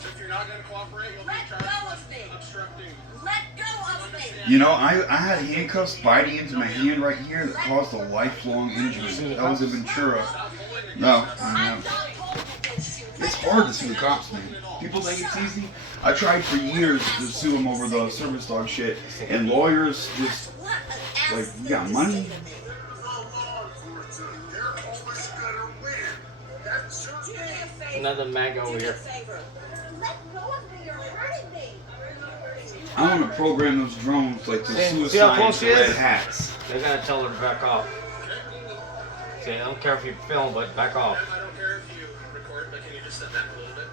If you're not going to cooperate, you'll be charged with obstructing. Let go of me. You know, I had handcuffs biting into my hand right here that caused a lifelong injury. That was in Ventura. No, I know. It's hard to sue the cops, man. People think it's easy. I tried for years to sue them over the service dog shit, and lawyers just like, you got money? Another MAGA over here. I want to program those drones like the See how suicide close she red is? hats. They're gonna tell her to back off. See, I don't care if you film, but back off. I don't care if you record, but can you just set that a little bit?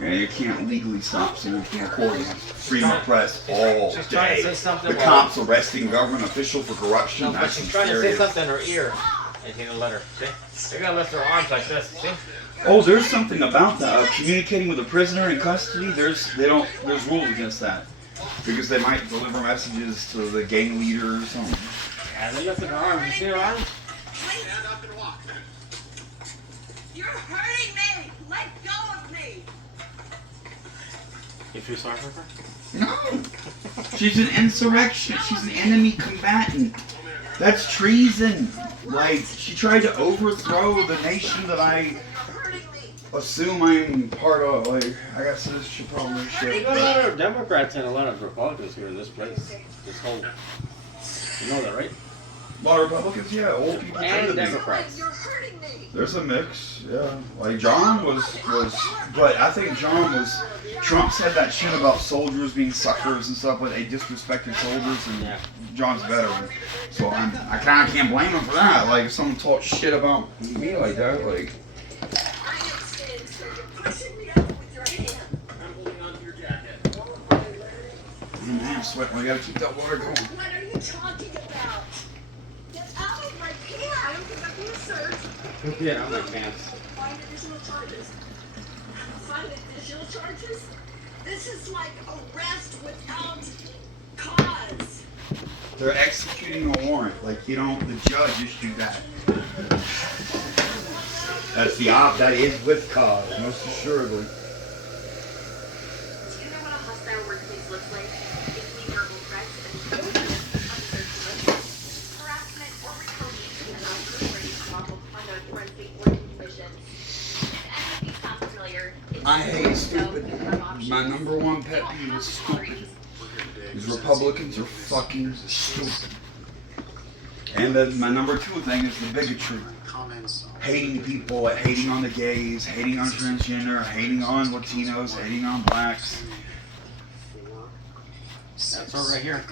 Yeah, you can't legally stop someone from recording. Freedom of press all She's trying to day. say something. The cops arresting government official for corruption. No, but That's she's trying to say serious. something in her ear. They need to let her. See? They're gonna lift her arms like this. See? Oh, there's something about that. Communicating with a prisoner in custody. There's rules against that because they might deliver messages to the gang leader or something. Yeah, they lifted her arms. You see her arms? Stand up and walk. You're hurting me! Let go of me! You feel sorry for her? No, she's an insurrection. She's an enemy combatant. That's treason. Like, she tried to overthrow the nation that I assume I'm part of. Like, I guess this should probably We should. got a lot of Democrats and a lot of Republicans here in this place. This whole. You know that, right? A lot of Republicans, yeah, old people tend And to be. Democrats. You're hurting me! There's a mix, yeah. Like John was, but I think John was. Trump said that shit about soldiers being suckers and stuff, but they disrespected soldiers, and Yeah. John's a veteran. So I kind of can't blame him for that. Like, if someone talks shit about me like that, like. I understand, sir. You're pushing me up with your hand. I'm holding on to your jacket. Man, I'm sweating. We gotta keep that water going. What are you talking about? Get out of my pants! I don't think I'm being searched. Yeah, I'm like pants. Find additional charges. Find additional charges? This is like arrest without They're executing a warrant. Like, you don't, the judges do that. That's the that is with cause, most assuredly. Do you know what a hostile workplace looks like? Including verbal threats and harassment or retaliation about corporation lawful conduct or unsafe working conditions. If any of these sound familiar, it's I hate so stupid. you have options. My number one pet peeve is stupid. These Republicans are fucking stupid. And then my number two thing is the bigotry. Hating people, hating on the gays, hating on transgender, hating on Latinos, hating on blacks. That's all right here.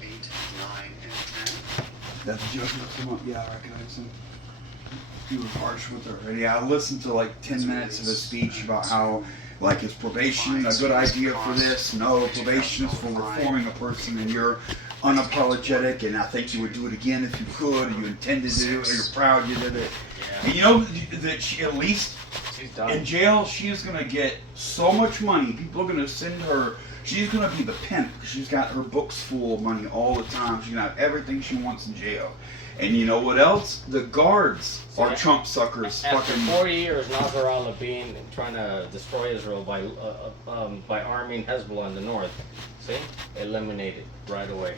8, 9, and 10. That the judge looked him up. Yeah, I recognize him. He was harsh with her. And yeah, I listened to like 10 minutes of his speech about how, like, is probation a good idea for this? No, probation is for reforming a person, and you're unapologetic, and I think you would do it again if you could, and you intended to do it, or you're proud you did it. And you know that she, at least in jail, she is going to get so much money. People are going to send her, she's going to be the pimp, because she's got her books full of money all the time. She's going to have everything she wants in jail. And you know what else? The guards are Trump suckers. After Fucking 40 years, Nasrallah being trying to destroy Israel by arming Hezbollah in the north, see, eliminated right away.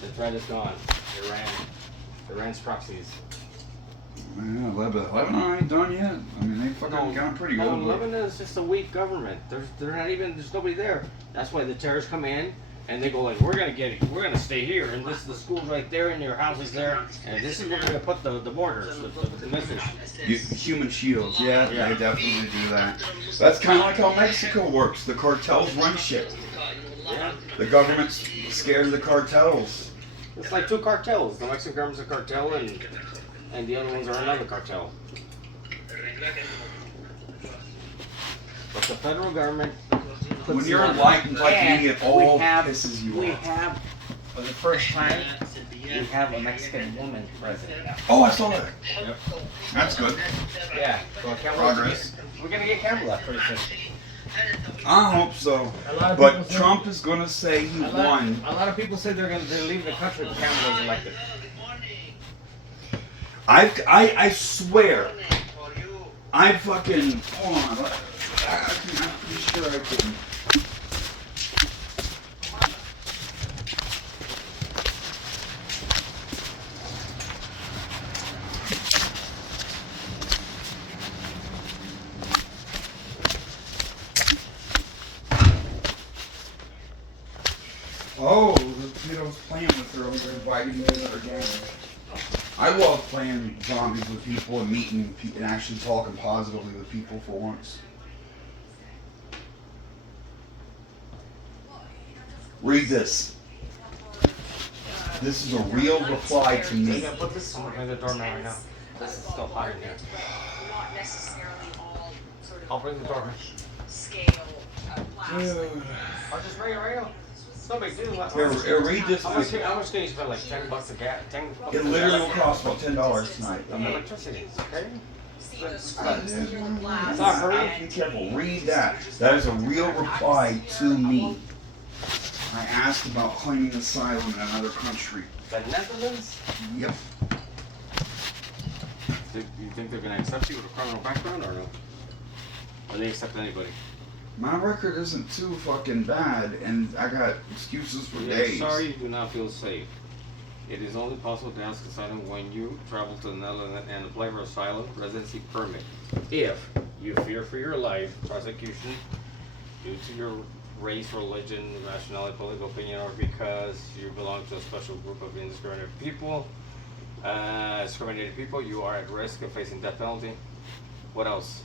The threat is gone. Iran's proxies. yeah, Lebanon ain't done yet. I mean, they fucking got pretty good. No, Lebanon is just a weak government. There's nobody there. That's why the terrorists come in and they go like, we're gonna stay here, and this is the school's right there, and your house is there, and this is where we're gonna put the borders, the missiles. Human shields, yeah, they definitely do that. That's kind of like how Mexico works. The cartels run shit. Yeah. The government's scared of the cartels. It's like two cartels. The Mexican government's a cartel, and the other ones are another cartel. But the federal government. When you're enlightened like me, it all pisses you off. For the first time, we have a Mexican woman president. Oh, I saw that. Yep. That's good. Yeah. So I can't Progress. We're gonna get Kamala pretty soon. I hope so. A lot of But people say- Trump is gonna say he won. A lot of people say they're leaving the country if Kamala's elected. I swear. I fucking hold on. I'm pretty sure I can. Oh, the kiddo's playing with her over there, inviting me to their game. I love playing zombies with people and meeting and actually talking positively with people for once. Read this. This is a real reply to You're me. gonna put this in the doorman right now. This is still hot in here. Not necessarily all sort I'll of bring the doorman. scale class. Dude. I'll just bring it right now. It's no big deal. Here, read this. How much can you spend? Like $10 a gas? It literally will cost about $10 tonight. On electricity, okay? See the class. Sorry, hurry. Be careful. Read that. That is a real reply to me. I asked about claiming asylum in another country. The Netherlands? Yep. Do you think they're gonna accept you with a criminal background or no? Or they accept anybody? My record isn't too fucking bad, and I got excuses for Yeah, days. sorry you do not feel safe. It is only possible to ask asylum when you travel to the Netherlands and apply for asylum residency permit. If you fear for your life, prosecution due to your race, religion, nationality, political opinion, or because you belong to a special group of indiscriminated people, you are at risk of facing death penalty. What else?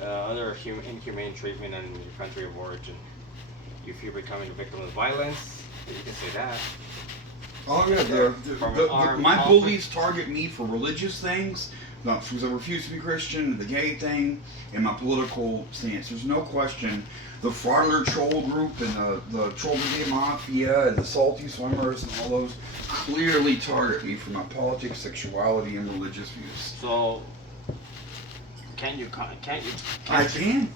Other inhumane treatment in your country of origin. If you're becoming a victim of violence, you can say that. Oh yeah, my bullies target me for religious things, because I refuse to be Christian, the gay thing, and my political stance. There's no question. The Fraudler Troll Group and the Troll Brigade Mafia and the Salty Swimmers and all those clearly target me for my politics, sexuality, and religious views. So, can't you I can.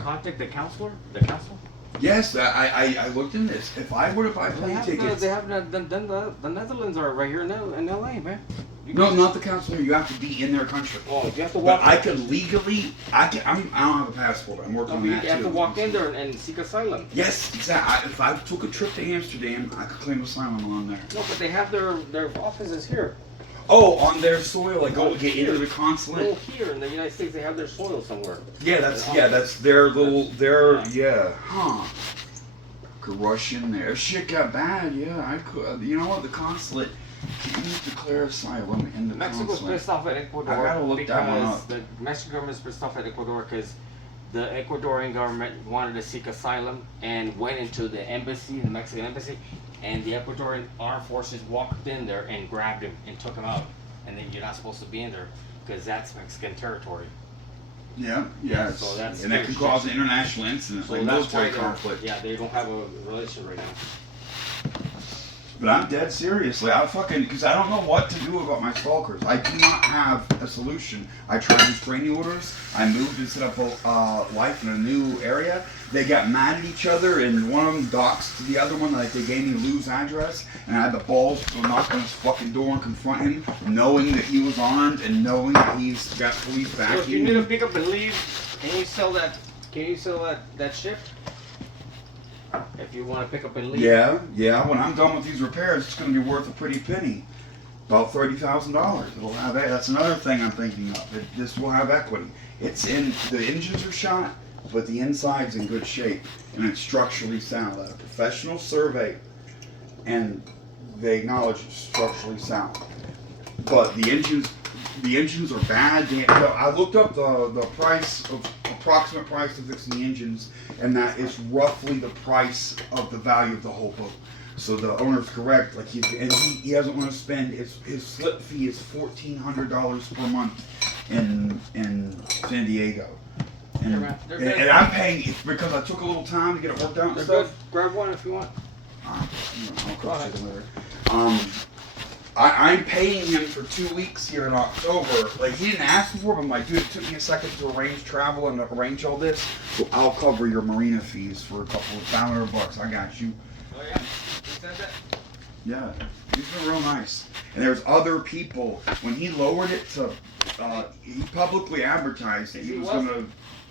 contact the counselor? The council? Yes, I looked in this. If I were to buy plane tickets, They have the Netherlands are right here in LA, man. no, not the consular. You have to be in their country. Oh, you have to But walk. I could legally, I don't have a passport. I'm working on You that have too. to walk in there and seek asylum. Yes, exactly. If I took a trip to Amsterdam, I could claim asylum on there. No, but they have their offices here. Oh, on their soil, like go get into the consulate. Well, here in the United States, they have their soil somewhere. Yeah, that's their little huh. Could rush in there. If shit got bad, yeah, I could. You know what? The consulate. You can declare asylum in the Mexico's consulate. pissed off at Ecuador I gotta look that one because up. the Mexican government's pissed off at Ecuador because the Ecuadorian government wanted to seek asylum and went into the embassy, the Mexican embassy, and the Ecuadorian armed forces walked in there and grabbed him and took him out. And then you're not supposed to be in there because that's Mexican territory. Yeah, So that's and that can cause an international incident, So like that's military why they're- conflict. Yeah, they don't have a relation right now. But I'm dead seriously. I fucking, because I don't know what to do about my stalkers. I do not have a solution. I tried restraining orders. I moved and set up a life in a new area. They got mad at each other, and one of them doxed the other one. Like they gave me Lou's address, and I had the balls to knock on his fucking door and confront him, knowing that he was armed and knowing that he's got police So if you backing. need to pick up and leave, can you sell that? Can you sell that ship? If you want to pick up and leave. Yeah. When I'm done with these repairs, it's going to be worth a pretty penny. About $30,000. It'll have that. That's another thing I'm thinking of. This will have equity. It's in the engines are shot, but the inside's in good shape and it's structurally sound. I had a professional survey, and they acknowledge it's structurally sound. But the engines are bad. I looked up the approximate price of fixing the engines, and that is roughly the price of the value of the whole boat. So the owner's correct. Like he doesn't want to spend his slip fee is $1,400 per month in San Diego, and I'm paying it because I took a little time to get it worked out and They're stuff. good. Grab one if you want. I'll cook chicken later. I'm paying him for 2 weeks here in October. Like, he didn't ask me for it, but I'm like, dude, it took me a second to arrange travel and arrange all this. So I'll cover your marina fees for a couple of $500. I got you. Oh yeah. You said that. Yeah, he's been real nice. And there's other people. When he lowered it to, he publicly advertised that he was going to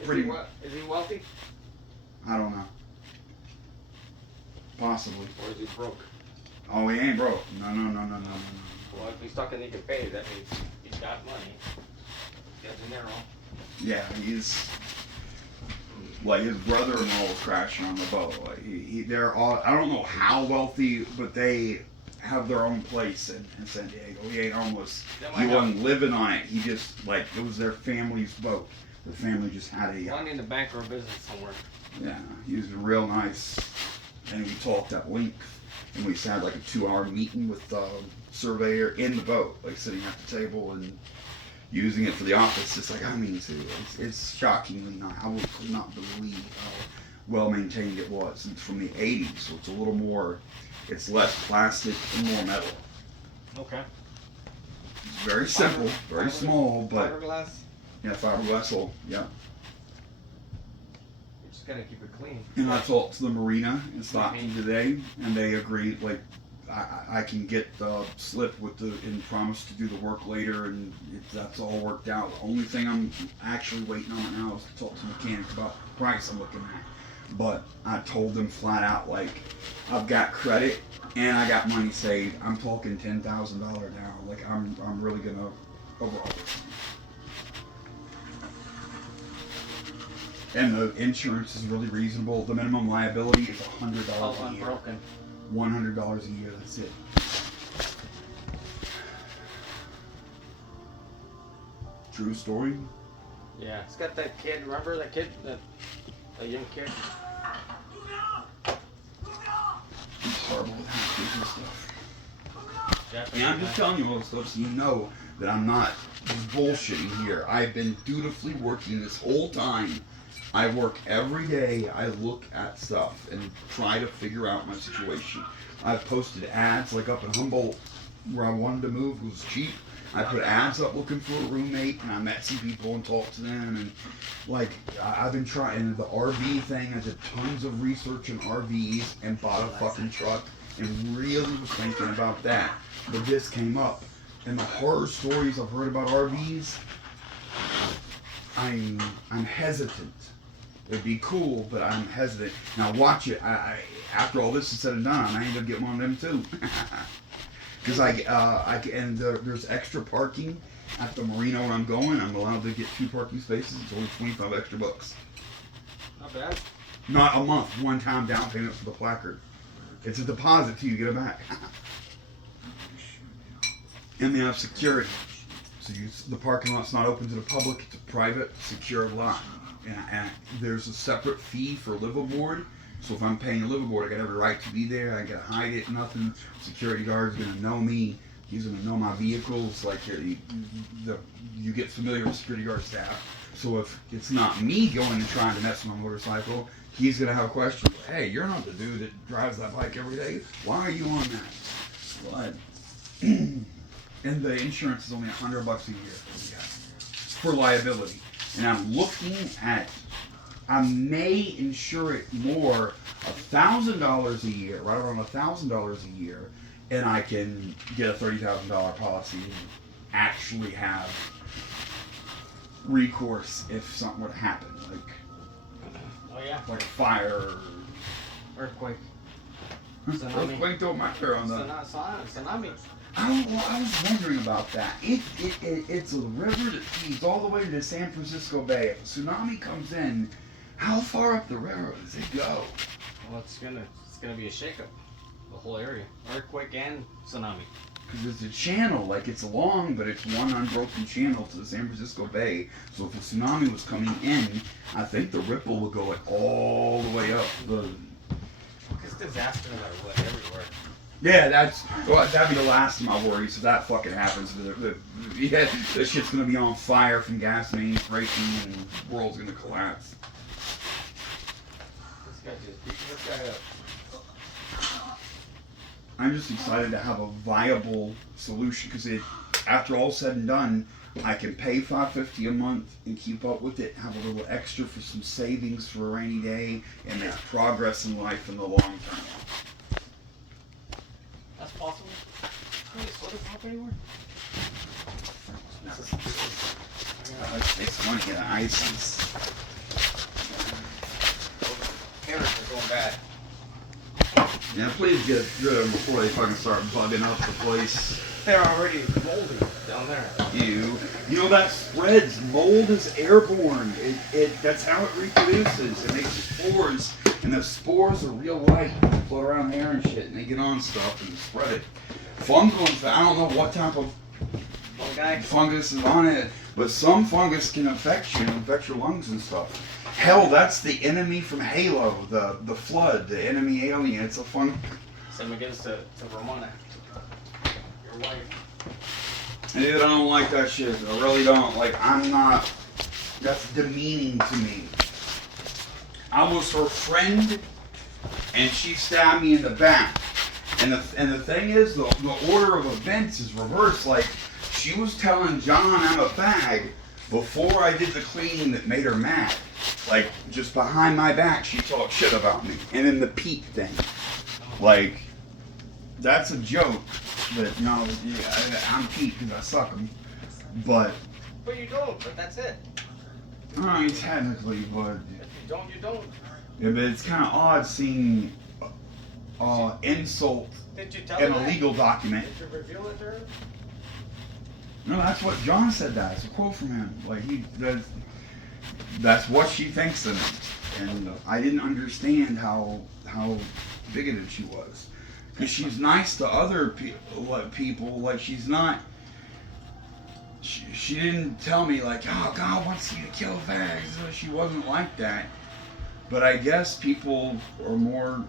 pretty much. Is he wealthy? I don't know. Possibly. Or is he broke? Oh, he ain't broke. No. Well, if he's talking he can pay, that means he's got money. He has dinero. Yeah, he's like his brother-in-law was crashing on the boat. Like they're all, I don't know how wealthy, but they have their own place in San Diego. He ain't homeless. He wasn't living on it. He just like it was their family's boat. The family just had a Money in the bank or a business somewhere. yeah. He was real nice, and we talked at length. And we had like a 2-hour meeting with the surveyor in the boat, like sitting at the table and using it for the office. It's like, I mean, it's shockingly nice. I could not believe how well maintained it was. It's from the 80s, so it's a little more, it's less plastic and more metal. Okay. It's very simple, very small, but Fiberglass. yeah, fiberglass hull, yeah. You just gotta keep it clean. And I talked to the marina in Stockton today, and they agreed, like, I can get the slip with and promise to do the work later, and that's all worked out. The only thing I'm actually waiting on right now is to talk to the mechanic about the price I'm looking at. But I told them flat out, like, I've got credit and I got money saved. I'm talking $10,000 down. Like, I'm really gonna overhaul this. And the insurance is really reasonable. The minimum liability is $100 All a year. unbroken. $100 a year, that's it. True story. Yeah. It's got that kid, remember that kid? That young kid? It's horrible with housekeeping stuff. Japanese And I'm just guy. telling you all this stuff so you know that I'm not just bullshitting here. I've been dutifully working this whole time. I work every day. I look at stuff and try to figure out my situation. I've posted ads like up in Humboldt where I wanted to move. It was cheap. I put ads up looking for a roommate, and I met some people and talked to them, and like I've been trying the RV thing. I did tons of research on RVs and bought a fucking truck, and really was thinking about that. But this came up, and the horror stories I've heard about RVs, I'm hesitant. It'd be cool, but I'm hesitant. Now watch it. I after all this is said and done, I end up getting one of them too. Because there's extra parking at the marina where I'm going. I'm allowed to get 2 parking spaces. It's only 25 extra bucks. Not bad. Not a month, one time down payment for the placard. It's a deposit too, you get it back. And they have security. So the parking lot's not open to the public, it's a private, secured lot. And there's a separate fee for liveaboard. So if I'm paying a liveaboard, I got every right to be there. I gotta hide it, nothing. Security guard's gonna know me. He's gonna know my vehicles. Like you get familiar with security guard staff. So if it's not me going and trying to mess with my motorcycle, he's gonna have a question. Hey, you're not the dude that drives that bike every day. Why are you on that? What? And the insurance is only $100 a year for liability. And I'm looking at, I may insure it more, $1,000 a year, right around $1,000 a year, and I can get a $30,000 policy and actually have recourse if something were to happen, Oh yeah. like a fire. Earthquake. Earthquake don't matter on the. Tsunami. I was wondering about that. It's a river that feeds all the way to the San Francisco Bay. If a tsunami comes in, how far up the river does it go? Well, it's gonna be a shakeup. The whole area. Earthquake and tsunami. Because it's a channel, like it's long, but it's one unbroken channel to the San Francisco Bay. So if a tsunami was coming in, I think the ripple would go all the way up. It's disaster everywhere. Yeah, that'd be the last of my worries if that fucking happens. The shit's gonna be on fire from gas mains breaking and the world's gonna collapse. This guy just beat this guy up. I'm just excited to have a viable solution because after all said and done, I can pay $550 a month and keep up with it, have a little extra for some savings for a rainy day, and make progress in life in the long term. That's possible. Can you soda pop anywhere? It's funny, the ice Cameras are going bad. Yeah, please get rid of them before they fucking start bugging up the place. They're already moldy down there. You know that spreads. Mold is airborne. That's how it reproduces. It makes spores, and the spores are real light. They float around there and shit, and they get on stuff and spread it. Fungal, I don't know what type of fungus is on it, but some fungus can affect you, infect your lungs and stuff. Hell, that's the enemy from Halo, the flood, the enemy alien. It's a fungus. Same against to Ramona. Your wife. Dude, I don't like that shit. I really don't. Like, I'm not. That's demeaning to me. I was her friend, and she stabbed me in the back. And the thing is, the order of events is reversed. Like, she was telling John I'm a fag before I did the cleaning that made her mad. Like, just behind my back, she talked shit about me. And then the Pete thing. Like, that's a joke. But no, yeah, I'm Pete because I suck him. But But you don't, but that's it. I mean, technically, but If you don't, you don't. yeah, but it's kind of odd seeing insult Did you tell in her a that? legal document. Did you reveal it to her? No, that's what John said. That it's a quote from him. Like that's what she thinks of me, and I didn't understand how bigoted she was. Because she's nice to other people. Like she's not. She didn't tell me like, oh, God wants you to kill fags. She wasn't like that. But I guess people are more.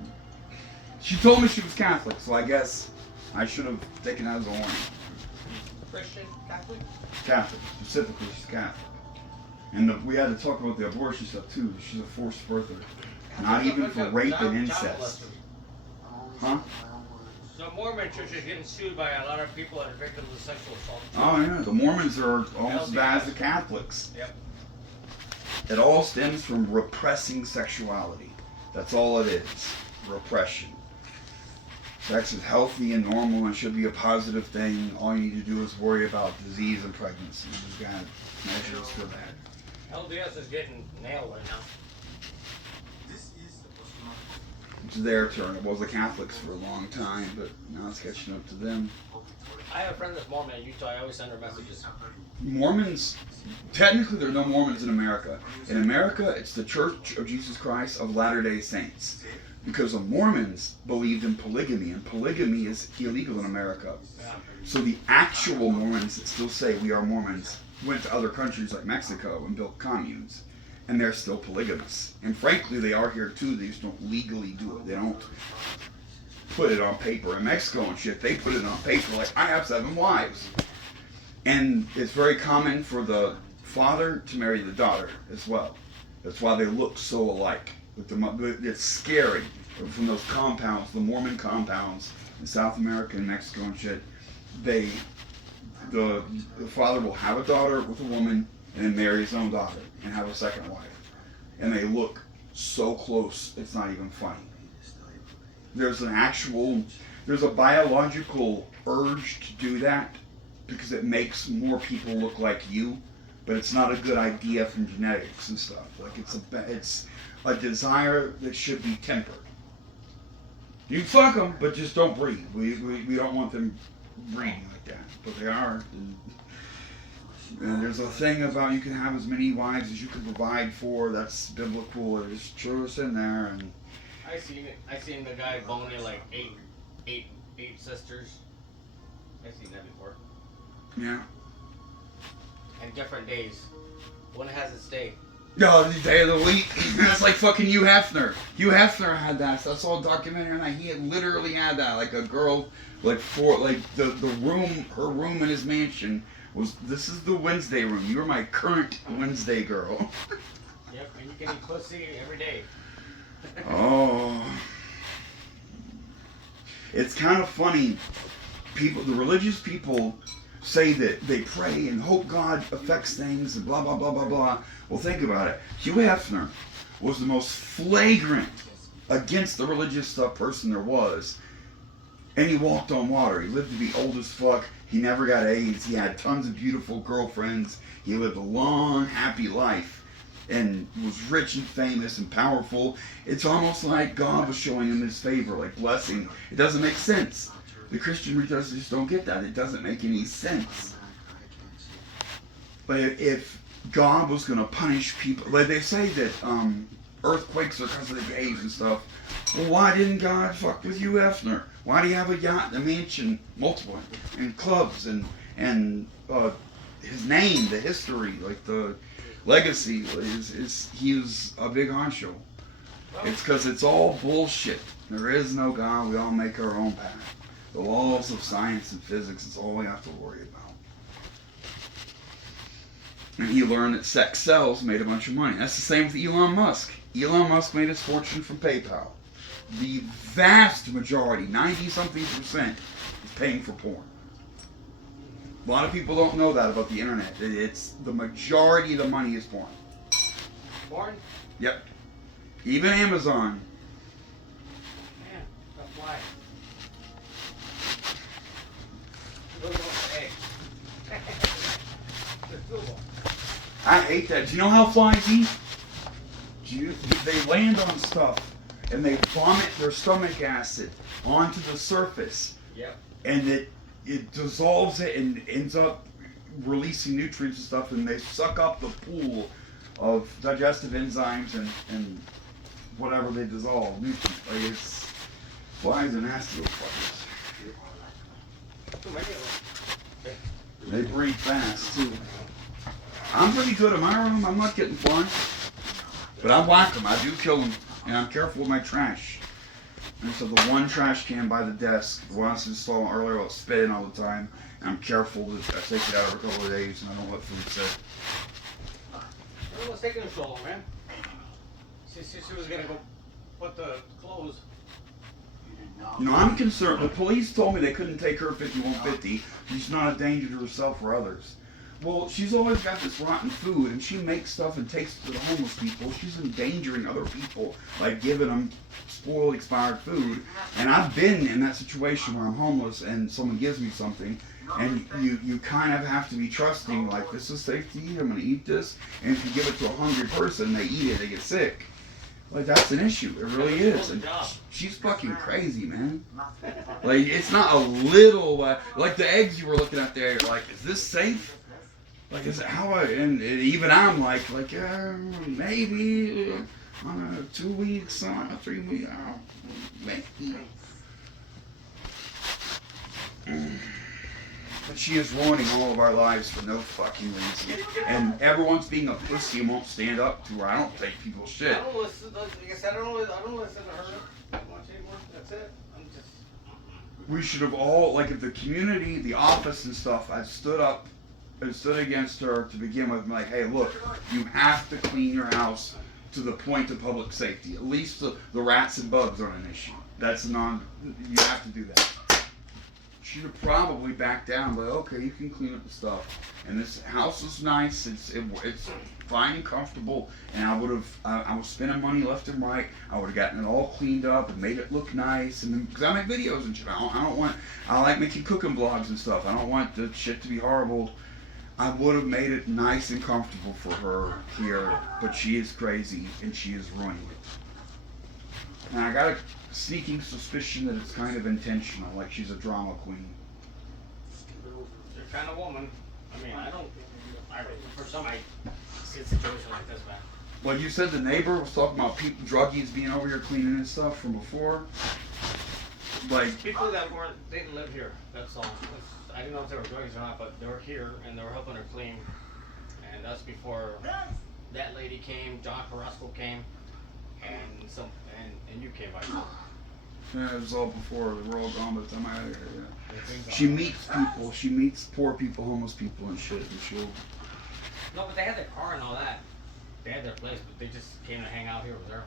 She told me she was Catholic, so I guess I should have taken that as a warning. Christian, Catholic? Catholic, specifically, she's Catholic. And we had to talk about the abortion stuff too. She's a forced birther. Not even for rape and incest. Huh? So Mormon church is getting sued by a lot of people that are victims of sexual assault. Oh yeah, the Mormons are almost as bad as the Catholics. Yep. It all stems from repressing sexuality. That's all it is. Repression. Sex is healthy and normal and should be a positive thing. All you need to do is worry about disease and pregnancy. We've got measures for that. LDS is getting nailed right now. It's their turn. It was the Catholics for a long time, but now it's catching up to them. I have a friend that's Mormon in Utah. I always send her messages. Mormons, technically there are no Mormons in America. In America, it's the Church of Jesus Christ of Latter-day Saints. Because the Mormons believed in polygamy, and polygamy is illegal in America. So the actual Mormons that still say we are Mormons went to other countries like Mexico and built communes. And they're still polygamous. And frankly, they are here too. They just don't legally do it. They don't put it on paper. In Mexico and shit, they put it on paper like, I have 7 wives. And it's very common for the father to marry the daughter as well. That's why they look so alike. It's scary from those compounds, the Mormon compounds in South America and Mexico and shit. The father will have a daughter with a woman and then marry his own daughter and have a second wife. And they look so close, it's not even funny. There's a biological urge to do that because it makes more people look like you, but it's not a good idea from genetics and stuff. Like it's a desire that should be tempered. You fuck them, but just don't breed. We don't want them breeding like that, but they are. And there's a thing about you can have as many wives as you can provide for. That's biblical. There's truth in there, and I seen the guy boning like eight sisters. I seen that before. yeah. And different days. One has its day. No, the day of the week. That's like fucking Hugh Hefner. Hugh Hefner had that. So I saw a documentary on that. He had literally had that. Like a girl, the room, her room in his mansion was, this is the Wednesday room. You're my current Wednesday girl. Yep, and you can eat pussy every day. Oh. It's kind of funny. The religious people say that they pray and hope God affects things and blah, blah, blah, blah, blah. Well, think about it. Hugh Hefner was the most flagrant against the religious stuff person there was. And he walked on water. He lived to be old as fuck. He never got AIDS. He had tons of beautiful girlfriends. He lived a long, happy life and was rich and famous and powerful. It's almost like God was showing him his favor, like blessing. It doesn't make sense. The Christian readers just don't get that. It doesn't make any sense. But if God was going to punish people, like they say that earthquakes are because of the gays and stuff. Well, why didn't God fuck with Hugh Hefner? Why do you have a yacht, a mansion, multiple, and clubs, and his name, the history, like the legacy is he was a big honcho. It's because it's all bullshit. There is no God. We all make our own path. The laws of science and physics is all we have to worry about. And he learned that sex sells, made a bunch of money. That's the same with Elon Musk. Elon Musk made his fortune from PayPal. The vast majority, 90-something%, is paying for porn. A lot of people don't know that about the internet. It's the majority of the money is porn. Porn? Yep. Even Amazon. Man, that's why. Look at eggs. I hate that. Do you know how flies eat? They land on stuff and they vomit their stomach acid onto the surface. Yep. And it dissolves it and ends up releasing nutrients and stuff, and they suck up the pool of digestive enzymes and whatever they dissolve, nutrients. Like it's, flies are nasty little fuckers. Too many of them. They breed fast too. I'm pretty good in my room. I'm not getting flies. But I whack them. I do kill them. And I'm careful with my trash. And so the one trash can by the desk, the one I was installing earlier, I was spitting all the time. And I'm careful that I take it out every couple of days and I don't let food sit. Everyone's taking a stroll, man. She was gonna go put the clothes. You know, I'm concerned. The police told me they couldn't take her 5150. She's not a danger to herself or others. Well, she's always got this rotten food, and she makes stuff and takes it to the homeless people. She's endangering other people by giving them spoiled, expired food. And I've been in that situation where I'm homeless and someone gives me something, and you kind of have to be trusting, like, this is safe to eat, I'm going to eat this. And if you give it to a hungry person, they eat it, they get sick. Like, that's an issue. It really is. And she's fucking crazy, man. Like, it's not a little, like the eggs you were looking at there, like, is this safe? Like, is it how and even I'm like, maybe, 2 weeks, 3 weeks, maybe. But she is ruining all of our lives for no fucking reason. And everyone's being a pussy and won't stand up to her. I don't take people's shit. I don't listen. Like I said, I don't listen to her much anymore. That's it. I'm just. We should have all, like, if the community, the office and stuff, I stood up and stood against her to begin with. I'm like, hey, look, you have to clean your house to the point of public safety. At least the rats and bugs aren't an issue. That's you have to do that. She'd have probably backed down, but okay, you can clean up the stuff. And this house is nice. It's fine and comfortable. And I was spending money left and right. I would have gotten it all cleaned up and made it look nice. And because I make videos and shit, I like making cooking vlogs and stuff. I don't want the shit to be horrible. I would have made it nice and comfortable for her here, but she is crazy and she is ruining it. And I got a sneaking suspicion that it's kind of intentional, like she's a drama queen. You're kind of woman. I mean, for some, I see a situation like this, man. Well, you said the neighbor was talking about people, druggies being over here cleaning and stuff from before. Like People that didn't live here. That's all. I didn't know if they were druggies or not, but they were here and they were helping her clean. And that's before that lady came, John Carrasco came, and you came by. yeah, it was all before we were all gone by the time I got here. Yeah. She meets people. She meets poor people, homeless people, and shit. And she'll. No, but they had their car and all that. They had their place, but they just came to hang out here with her.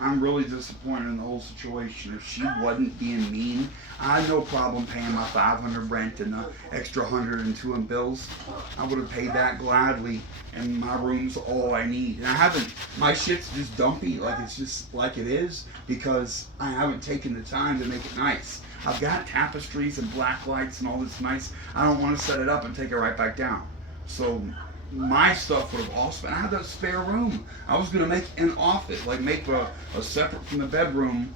I'm really disappointed in the whole situation. If she wasn't being mean, I had no problem paying my $500 rent and the extra $102 in bills. I would have paid that gladly, and my room's all I need. And I haven't. My shit's just dumpy, like it's just like it is, because I haven't taken the time to make it nice. I've got tapestries and black lights and all this nice. I don't want to set it up and take it right back down. So my stuff would have also been, I had that spare room. I was going to make an office, like make a separate from the bedroom.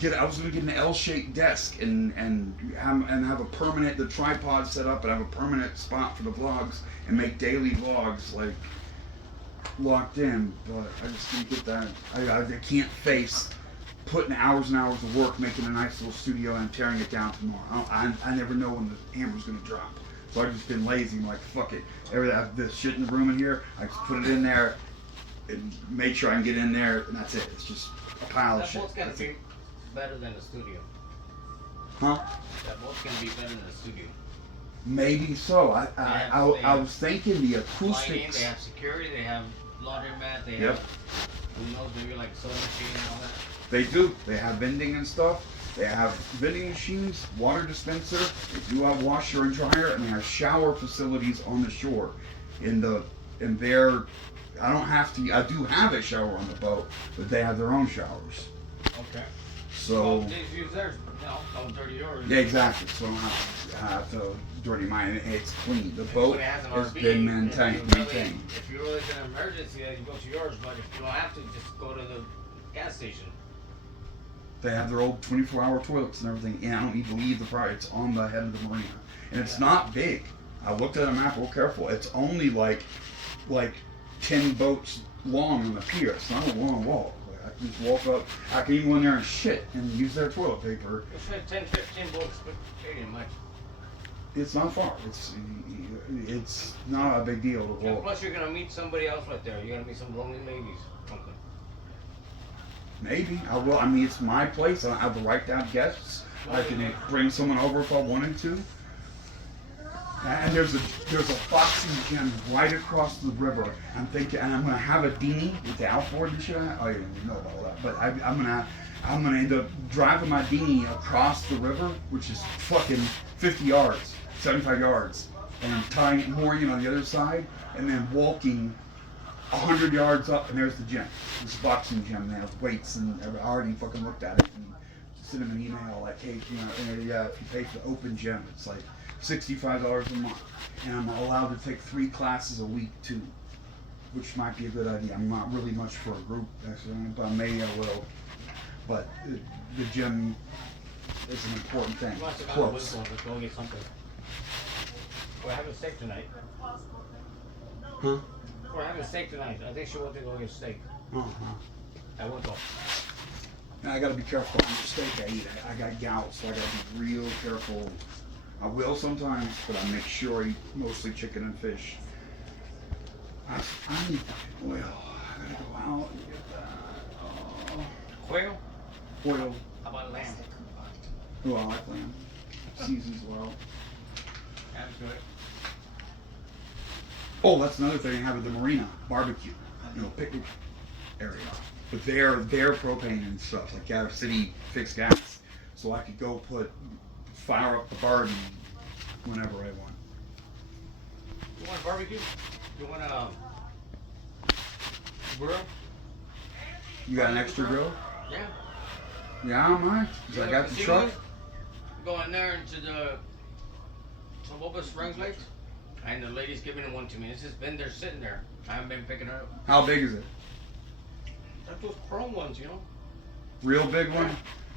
I was going to get an L-shaped desk and have a permanent, the tripod set up and have a permanent spot for the vlogs and make daily vlogs like locked in. But I just didn't get that. I can't face putting hours and hours of work making a nice little studio and tearing it down tomorrow. I never know when the hammer's going to drop. So I've just been lazy. I'm like, fuck it. I have this shit in the room in here. I just put it in there and make sure I can get in there, and that's it. It's just a pile of shit. That boat's gonna be better than the studio. Huh? That boat's gonna be better than the studio. Maybe so. I was thinking the Lighting, acoustics. they have security, they have laundromat, they Yep. have, who knows, maybe like soda machine and all that. They do. They have vending and stuff. They have vending machines, water dispenser. They do have washer and dryer, and they have shower facilities on the shore. I don't have to. I do have a shower on the boat, but they have their own showers. Okay. So. Well, they use theirs. No, don't dirty yours. Yeah, exactly. So I don't have to dirty mine. It's clean. The boat When it has an has RV, been maintained. If you're really in an emergency, then you go to yours. But if you don't have to, just go to the gas station. They have their old 24-hour toilets and everything, and I don't even leave the prior. It's on the head of the marina, and it's not big. I looked at a map real careful. It's only like 10 boats long on the pier. It's not a long walk. Like, I can just walk up. I can even go in there and shit and use their toilet paper. It's like 10, 15 books, but it ain't much. It's not far. It's not a big deal to And walk. plus, you're gonna meet somebody else right there. You're gonna meet some lonely ladies. Something. Maybe I will. I mean, it's my place. I have the right to have guests. I can bring someone over if I wanted to. And there's a boxing gym right across the river. I'm thinking, and I'm gonna have a dinghy with the outboard and shit. I don't even know about all that, but I'm gonna end up driving my dinghy across the river, which is fucking 50 yards, 75 yards, and tying mooring it on the other side, and then walking 100 yards up, and there's the gym. This boxing gym. They have weights, and I already fucking looked at it and sent them an email like, hey, you know, yeah, if you pay for the open gym, it's like $65 a month, and I'm allowed to take 3 classes a week too, which might be a good idea. I'm not really much for a group, actually, but maybe I will. But the gym is an important thing. Let's Close. go get something. We're having steak tonight. Huh? We're having steak tonight. I think she wants to go get steak. Uh-huh. I won't go. Now, I gotta be careful on the steak I eat. I got gout, so I gotta be real careful. I will sometimes, but I make sure I eat mostly chicken and fish. I need oil. I gotta go out and get that. Quail? Oil. How about lamb? Oh, I like lamb. Seasons well. That's good. Oh, that's another thing I have at the marina. Barbecue. You know, picnic area. But their propane and stuff, like out of city fixed gas. So I could go fire up the garden whenever I want. You want a barbecue? You want a grill? You got an extra grill? Yeah. Yeah, I might. 'Cause I got the truck. Go in there into the Boca Springs Lake, and the lady's giving one to me. It's just been there sitting there. I haven't been picking it up. How big is it? That's those chrome ones, you know? Real big one?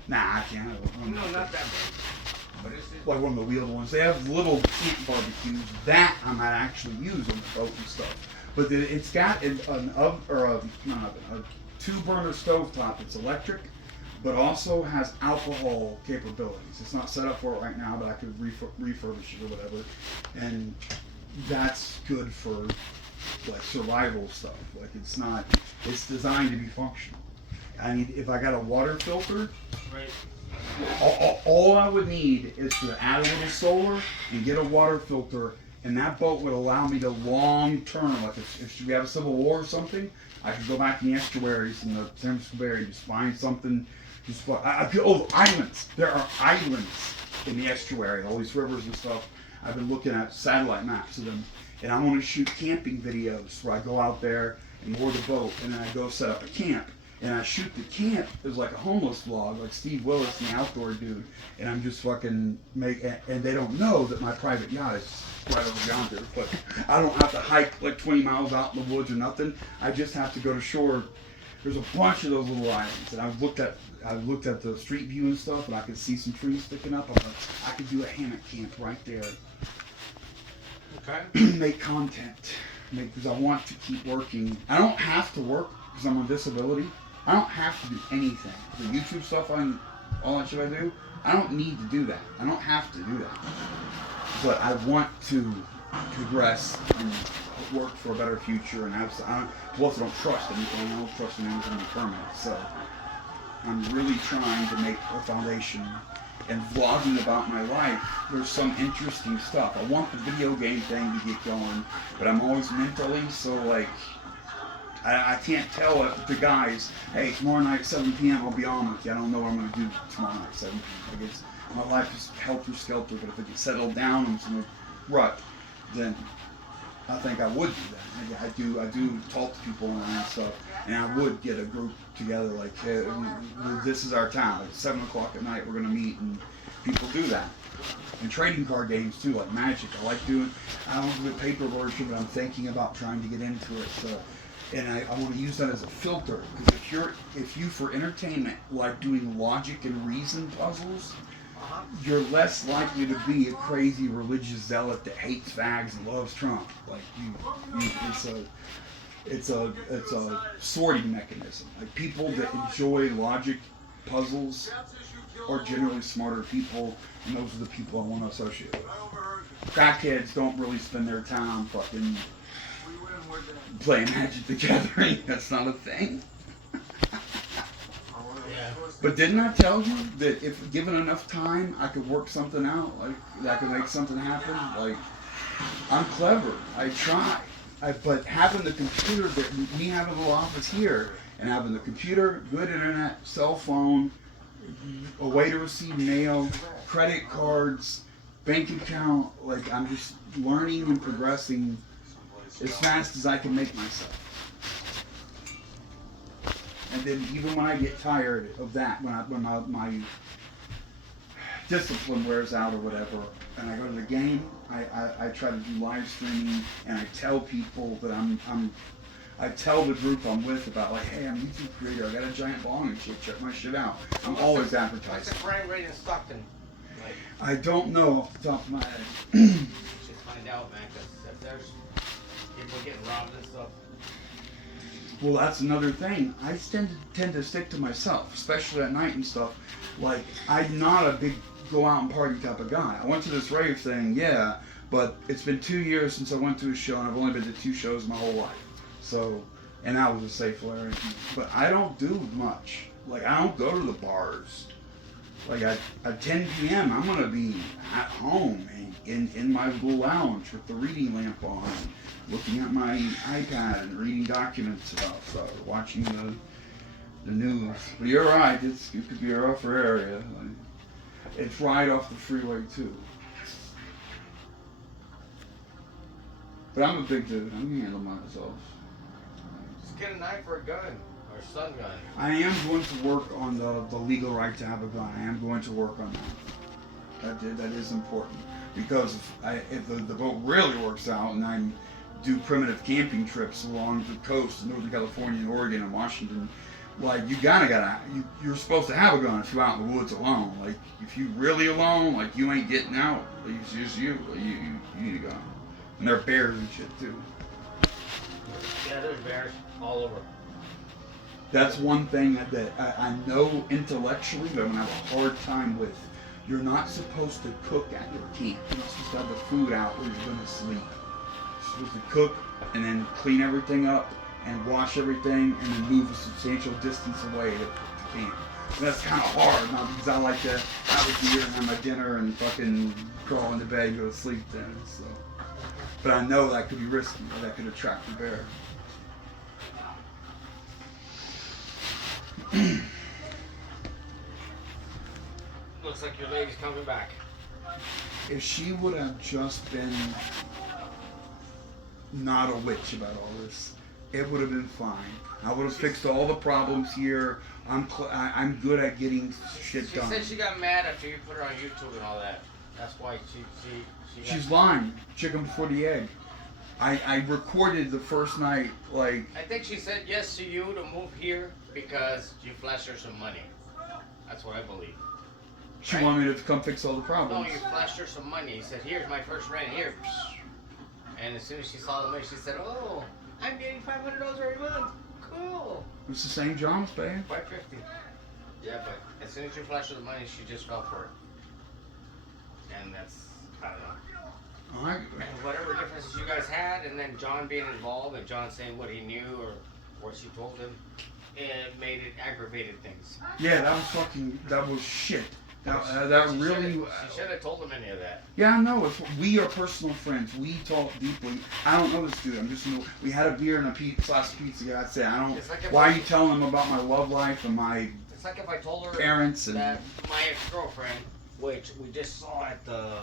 Nah, I can't have one. No, not that big. But it's just, Like one of the wheeled ones. They have little camp barbecues. That I might actually use on the boat and stuff. But it's got an oven, or a 2-burner stovetop. It's electric, but also has alcohol capabilities. It's not set up for it right now, but I could refurbish it or whatever. And that's good for like survival stuff. Like it's designed to be functional. If I got a water filter, right. all I would need is to add a little solar and get a water filter, and that boat would allow me to long term, like if we have a civil war or something, I could go back in the estuaries in the San Francisco Bay Area, just find something, islands. There are islands in the estuary, all these rivers and stuff. I've been looking at satellite maps of them, and I want to shoot camping videos where I go out there and moor the boat, and then I go set up a camp. And I shoot the camp as like a homeless vlog, like Steve Willis, the outdoor dude. And I'm just fucking and they don't know that my private yacht is right over yonder. But I don't have to hike like 20 miles out in the woods or nothing. I just have to go to shore. There's a bunch of those little islands, and I've looked at the street view and stuff, and I could see some trees sticking up. I'm like, I could do a hammock camp right there. Okay. Make content, because I want to keep working. I don't have to work because I'm on disability. I don't have to do anything. The YouTube stuff on all that shit I do, I don't need to do that. I don't have to do that. But I want to progress and work for a better future and have plus I don't trust anything. I don't trust anything to be permanent. So I'm really trying to make a foundation and vlogging about my life. There's some interesting stuff. I want the video game thing to get going, but I'm always mentally so like I can't tell the guys, hey, tomorrow night, 7 p.m., I'll be on with you. I don't know what I'm going to do tomorrow night, 7 p.m. My life is helter-skelter, but if I get settled down and some rut, then I think I would do that. I do talk to people and stuff, and I would get a group together like, hey, this is our town. Like 7 o'clock at night, we're going to meet, and people do that. And trading card games, too, like Magic. I don't do the paper version, but I'm thinking about trying to get into it, so. And I want to use that as a filter, because if you for entertainment like doing logic and reason puzzles, you're less likely to be a crazy religious zealot that hates fags and loves Trump. Like it's a sorting mechanism. Like people that enjoy logic puzzles are generally smarter people, and those are the people I want to associate with. Crackheads don't really spend their time fucking playing Magic the Gathering. That's not a thing. But didn't I tell you that if given enough time, I could work something out? Like I could make something happen? Like I'm clever. I try. But having the computer, me having a little office here, and having the computer, good internet, cell phone, a way to receive mail, credit cards, bank account, like I'm just learning and progressing as fast as I can make myself. And then even when I get tired of that, when my discipline wears out or whatever, and I go to the game, I try to do live streaming, and I tell people that I tell the group I'm with about, like, hey, I'm a YouTube creator, I got a giant bong and shit, check my shit out. I'm always What's advertising. the crime rate in Stockton? Like, I don't know off the top of my head. should find out, man, because if there's people getting robbed and stuff. Well, that's another thing. I tend to stick to myself, especially at night and stuff. Like, I'm not a big go out and party type of guy. I went to this rave thing, yeah, but it's been 2 years since I went to a show, and I've only been to 2 shows my whole life. So, and that was a safe area. But I don't do much. Like, I don't go to the bars. Like, at 10 p.m., I'm going to be at home in my little lounge with the reading lamp on, looking at my iPad and reading documents about stuff, watching the news. But you're right, it could be a rougher area. Like, it's right off the freeway, too. But I'm a big dude. I can handle myself. Just get a knife or a gun, or a stun gun. I am going to work on the legal right to have a gun. I am going to work on that. That is important. Because if the vote really works out and I do primitive camping trips along the coast, Northern California and Oregon and Washington, like, you're supposed to have a gun if you're out in the woods alone. Like, if you really alone, like, you ain't getting out. Like, it's just you. Like, you need a gun. And there are bears and shit, too. Yeah, there's bears all over. That's one thing that I know intellectually that I'm going to have a hard time with. You're not supposed to cook at your camp. You're not supposed to have the food out where you're going to sleep. You're supposed to cook and then clean everything up and wash everything and then move a substantial distance away to camp. And that's kind of hard, not because I like to have a beer and have my dinner and fucking crawl into bed and go to sleep then. So. But I know that could be risky, or that could attract the bear. Looks like your lady's coming back. If she would have just been not a witch about all this, it would have been fine. I would have fixed all the problems here. I'm good at getting shit done. She said she got mad after you put her on YouTube and all that. That's why She's lying. Chicken before the egg. I recorded the first night, like... I think she said yes to you to move here because you flashed her some money. That's what I believe. She Right? wanted me to come fix all the problems. No, you flashed her some money. You said, here's my first rent, here. And as soon as she saw the money, she said, oh, I'm getting $500 every month. Cool. It's the same John's paying. $550. Yeah, but as soon as you flashed her the money, she just fell for it. And that's, I don't know. All right. And whatever differences you guys had, and then John being involved, and John saying what he knew or what she told him, it made it aggravated things. Yeah, that was shit. That She really... should have told him any of that. Yeah, I know. We are personal friends. We talk deeply. I don't know this dude. I'm just we had a beer and a slice of pizza. God said, I don't... It's like why are you telling him about my love life and my It's like if I told her parents and... that my ex-girlfriend, which we just saw at the,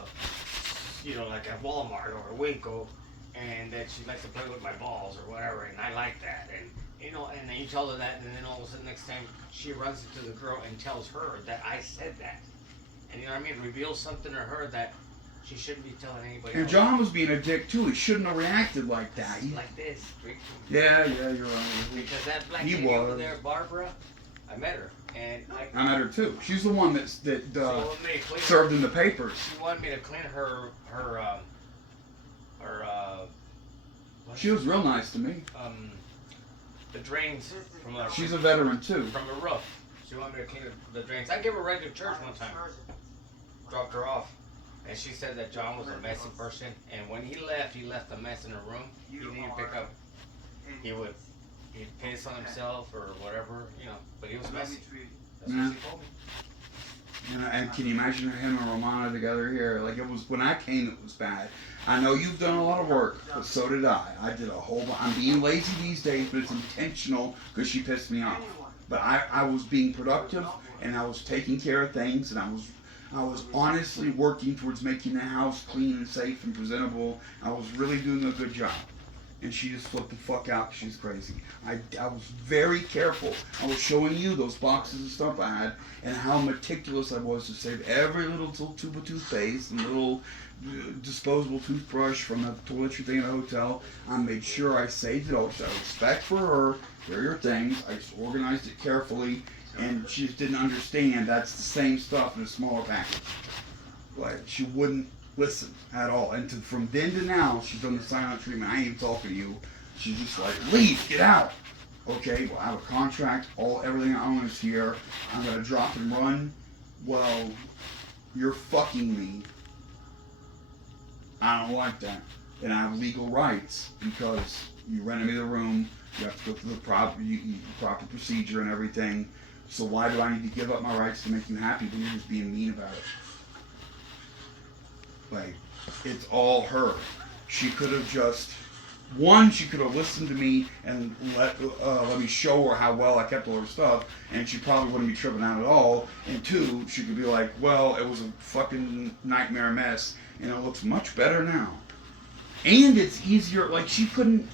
like at Walmart or Winco, and that she likes to play with my balls or whatever, and I like that, and and then you tell her that, and then all of a sudden next time she runs into the girl and tells her that I said that, and you know what I mean, reveals something to her that she shouldn't be telling anybody And else. John was being a dick too. He shouldn't have reacted like that. Like this. Yeah, you're right. Because that black He lady over was. there, Barbara, I met her, and I met her too. She's the one that she wanted me to clean served in the papers. She wanted me to clean her She was real nice to me. the drains from a She's a veteran too. from a roof. She wanted me to clean the drains. I gave her a ride to church one time. Dropped her off. And she said that John was a messy person, and when he left a mess in her room. He didn't pick up. He'd piss on himself or whatever, but he was messy. That's what she told me. And can you imagine him and Romana together here? Like, it was, when I came, it was bad. I know you've done a lot of work, but so did I. I did a whole lot. I'm being lazy these days, but it's intentional because she pissed me off. But I was being productive, and I was taking care of things, and I was honestly working towards making the house clean and safe and presentable. I was really doing a good job. And she just flipped the fuck out 'cause she's crazy. I was very careful. I was showing you those boxes of stuff I had and how meticulous I was to save every little tube of toothpaste and little disposable toothbrush from the toiletry thing in the hotel. I made sure I saved it all. Out of respect for her, here are your things. I just organized it carefully, and she just didn't understand that's the same stuff in a smaller package. Like, she wouldn't listen at all. And from then to now, she's done the silent treatment. I ain't even talking to you. She's just like, leave, get out. Okay, well, I have a contract. Everything I own is here. I'm gonna drop and run. Well, you're fucking me. I don't like that. And I have legal rights because you rented me the room. You have to go through the proper procedure and everything. So why do I need to give up my rights to make you happy when you're just being mean about it? Like, it's all her. She could have just, one, she could have listened to me and let me show her how well I kept all her stuff, and she probably wouldn't be tripping out at all. And two, she could be like, well, it was a fucking nightmare mess, and it looks much better now. And it's easier, like, she couldn't,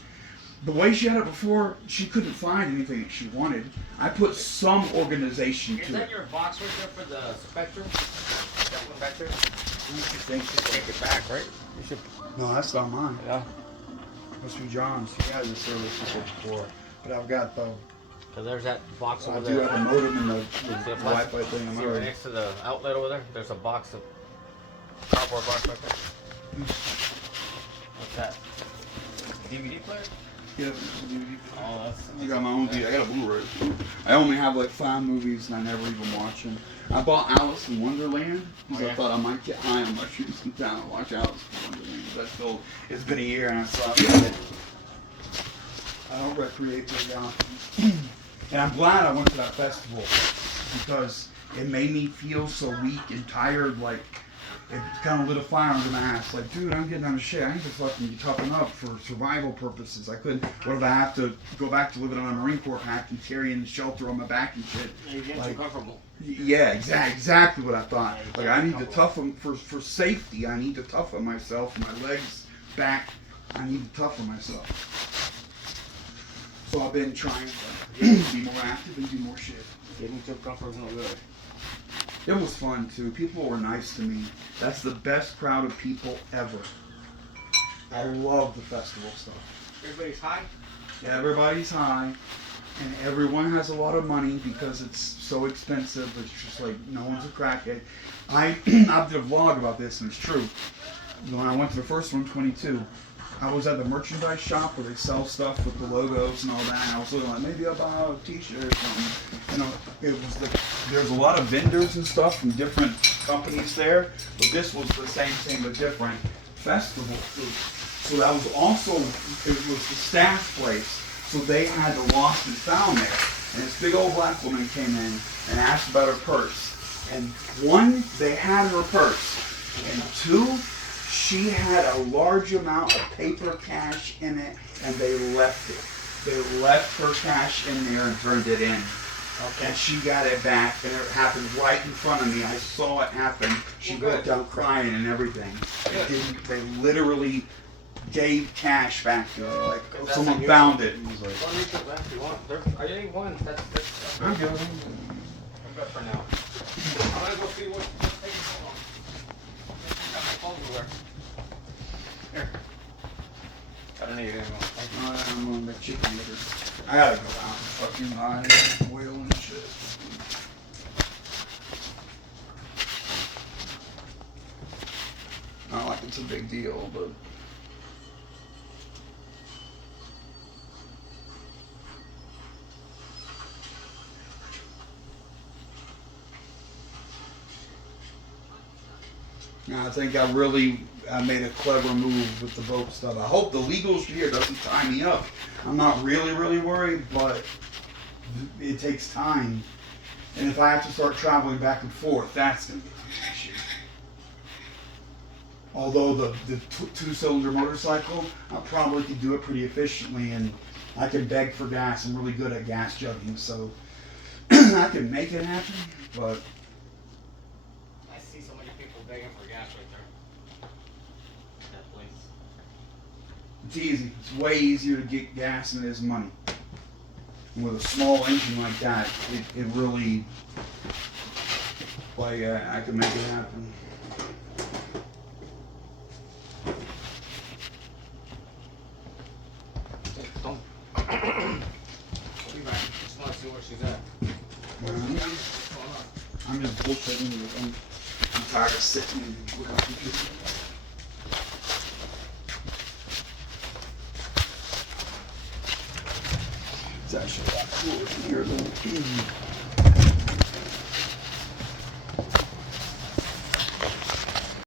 the way she had it before, she couldn't find anything that she wanted. I put some organization Is to that it. your box right there for the Spectrum? That one back there? You should think You should take it back, right? You should. no, that's not mine. Yeah. That's from John's. He has a service before. But I've got the, Cause there's that box I over do there. have a modem and the See the Wi-Fi plastic? thing. I'm See right already. next to the outlet over there? There's a box of cardboard box right there. What's that? DVD player? Yeah, Oh, that's. I got my own DVD. I got a Blu-ray. I only have like 5 movies and I never even watch them. I bought Alice in Wonderland because Oh, yeah? I thought I might get high on mushrooms in town and watch Alice in Wonderland. But still, it's been a year and I still haven't read it. I don't recreate very often. And I'm glad I went to that festival because it made me feel so weak and tired. Like, it kind of lit a fire under my ass. Like, dude, I'm getting out of shit. I need to fucking toughen up for survival purposes. I couldn't. What if I have to go back to living on a Marine Corps pack and carrying the shelter on my back and shit? You're getting Like, too comfortable. yeah, exactly what I thought. Like, I need to toughen for safety. I need to toughen myself. My legs, back. I need to toughen myself. So I've been trying to be more active and do more shit. Getting too comfortable is no good. It was fun too. People were nice to me. That's the best crowd of people ever. I love the festival stuff. Everybody's high? Everybody's high, and everyone has a lot of money because it's so expensive. It's just like no one's a crackhead. I did a vlog about this, and it's true. When I went to the first one, 22, I was at the merchandise shop where they sell stuff with the logos and all that. And I was looking like, maybe I'll buy a t-shirt or something. You know, it was there's a lot of vendors and stuff from different companies there, but this was the same thing but different festival food. So that was also, it was the staff place. So they had the lost and found there. And this big old black woman came in and asked about her purse. And one, they had her purse. And two, she had a large amount of paper cash in it, and they left it. They left her cash in there and turned it in. Okay. And she got it back, and it happened right in front of me. I saw it happen. She broke down crying and everything. They literally gave cash back to her. Like, That's someone unusual. found it and was like, Well, you can if you want. I ain't one. That's I'm good. I'm good for now. I'm gonna go see what's taking so long. Got my phone over there. Here. I don't need it anymore. I'm gonna make chicken later. I gotta go out and fucking buy oil and shit. Not like it's a big deal, but. I think I made a clever move with the boat stuff. I hope the legal shit here doesn't tie me up. I'm not really worried, but it takes time. And if I have to start traveling back and forth, that's going to be an issue. Although the two-cylinder motorcycle, I probably could do it pretty efficiently, and I can beg for gas. I'm really good at gas jugging, so I can make it happen, but I see so many people begging for gas right there. That place. it's easy. It's way easier to get gas than it is money. And with a small engine like that, it really, like, I can make it happen. Don't. I'll be back. Just want to see where she's at. What's going on? I'm just bullshitting. I'm tired of sitting and looking at the computer. It's actually a lot cooler in here than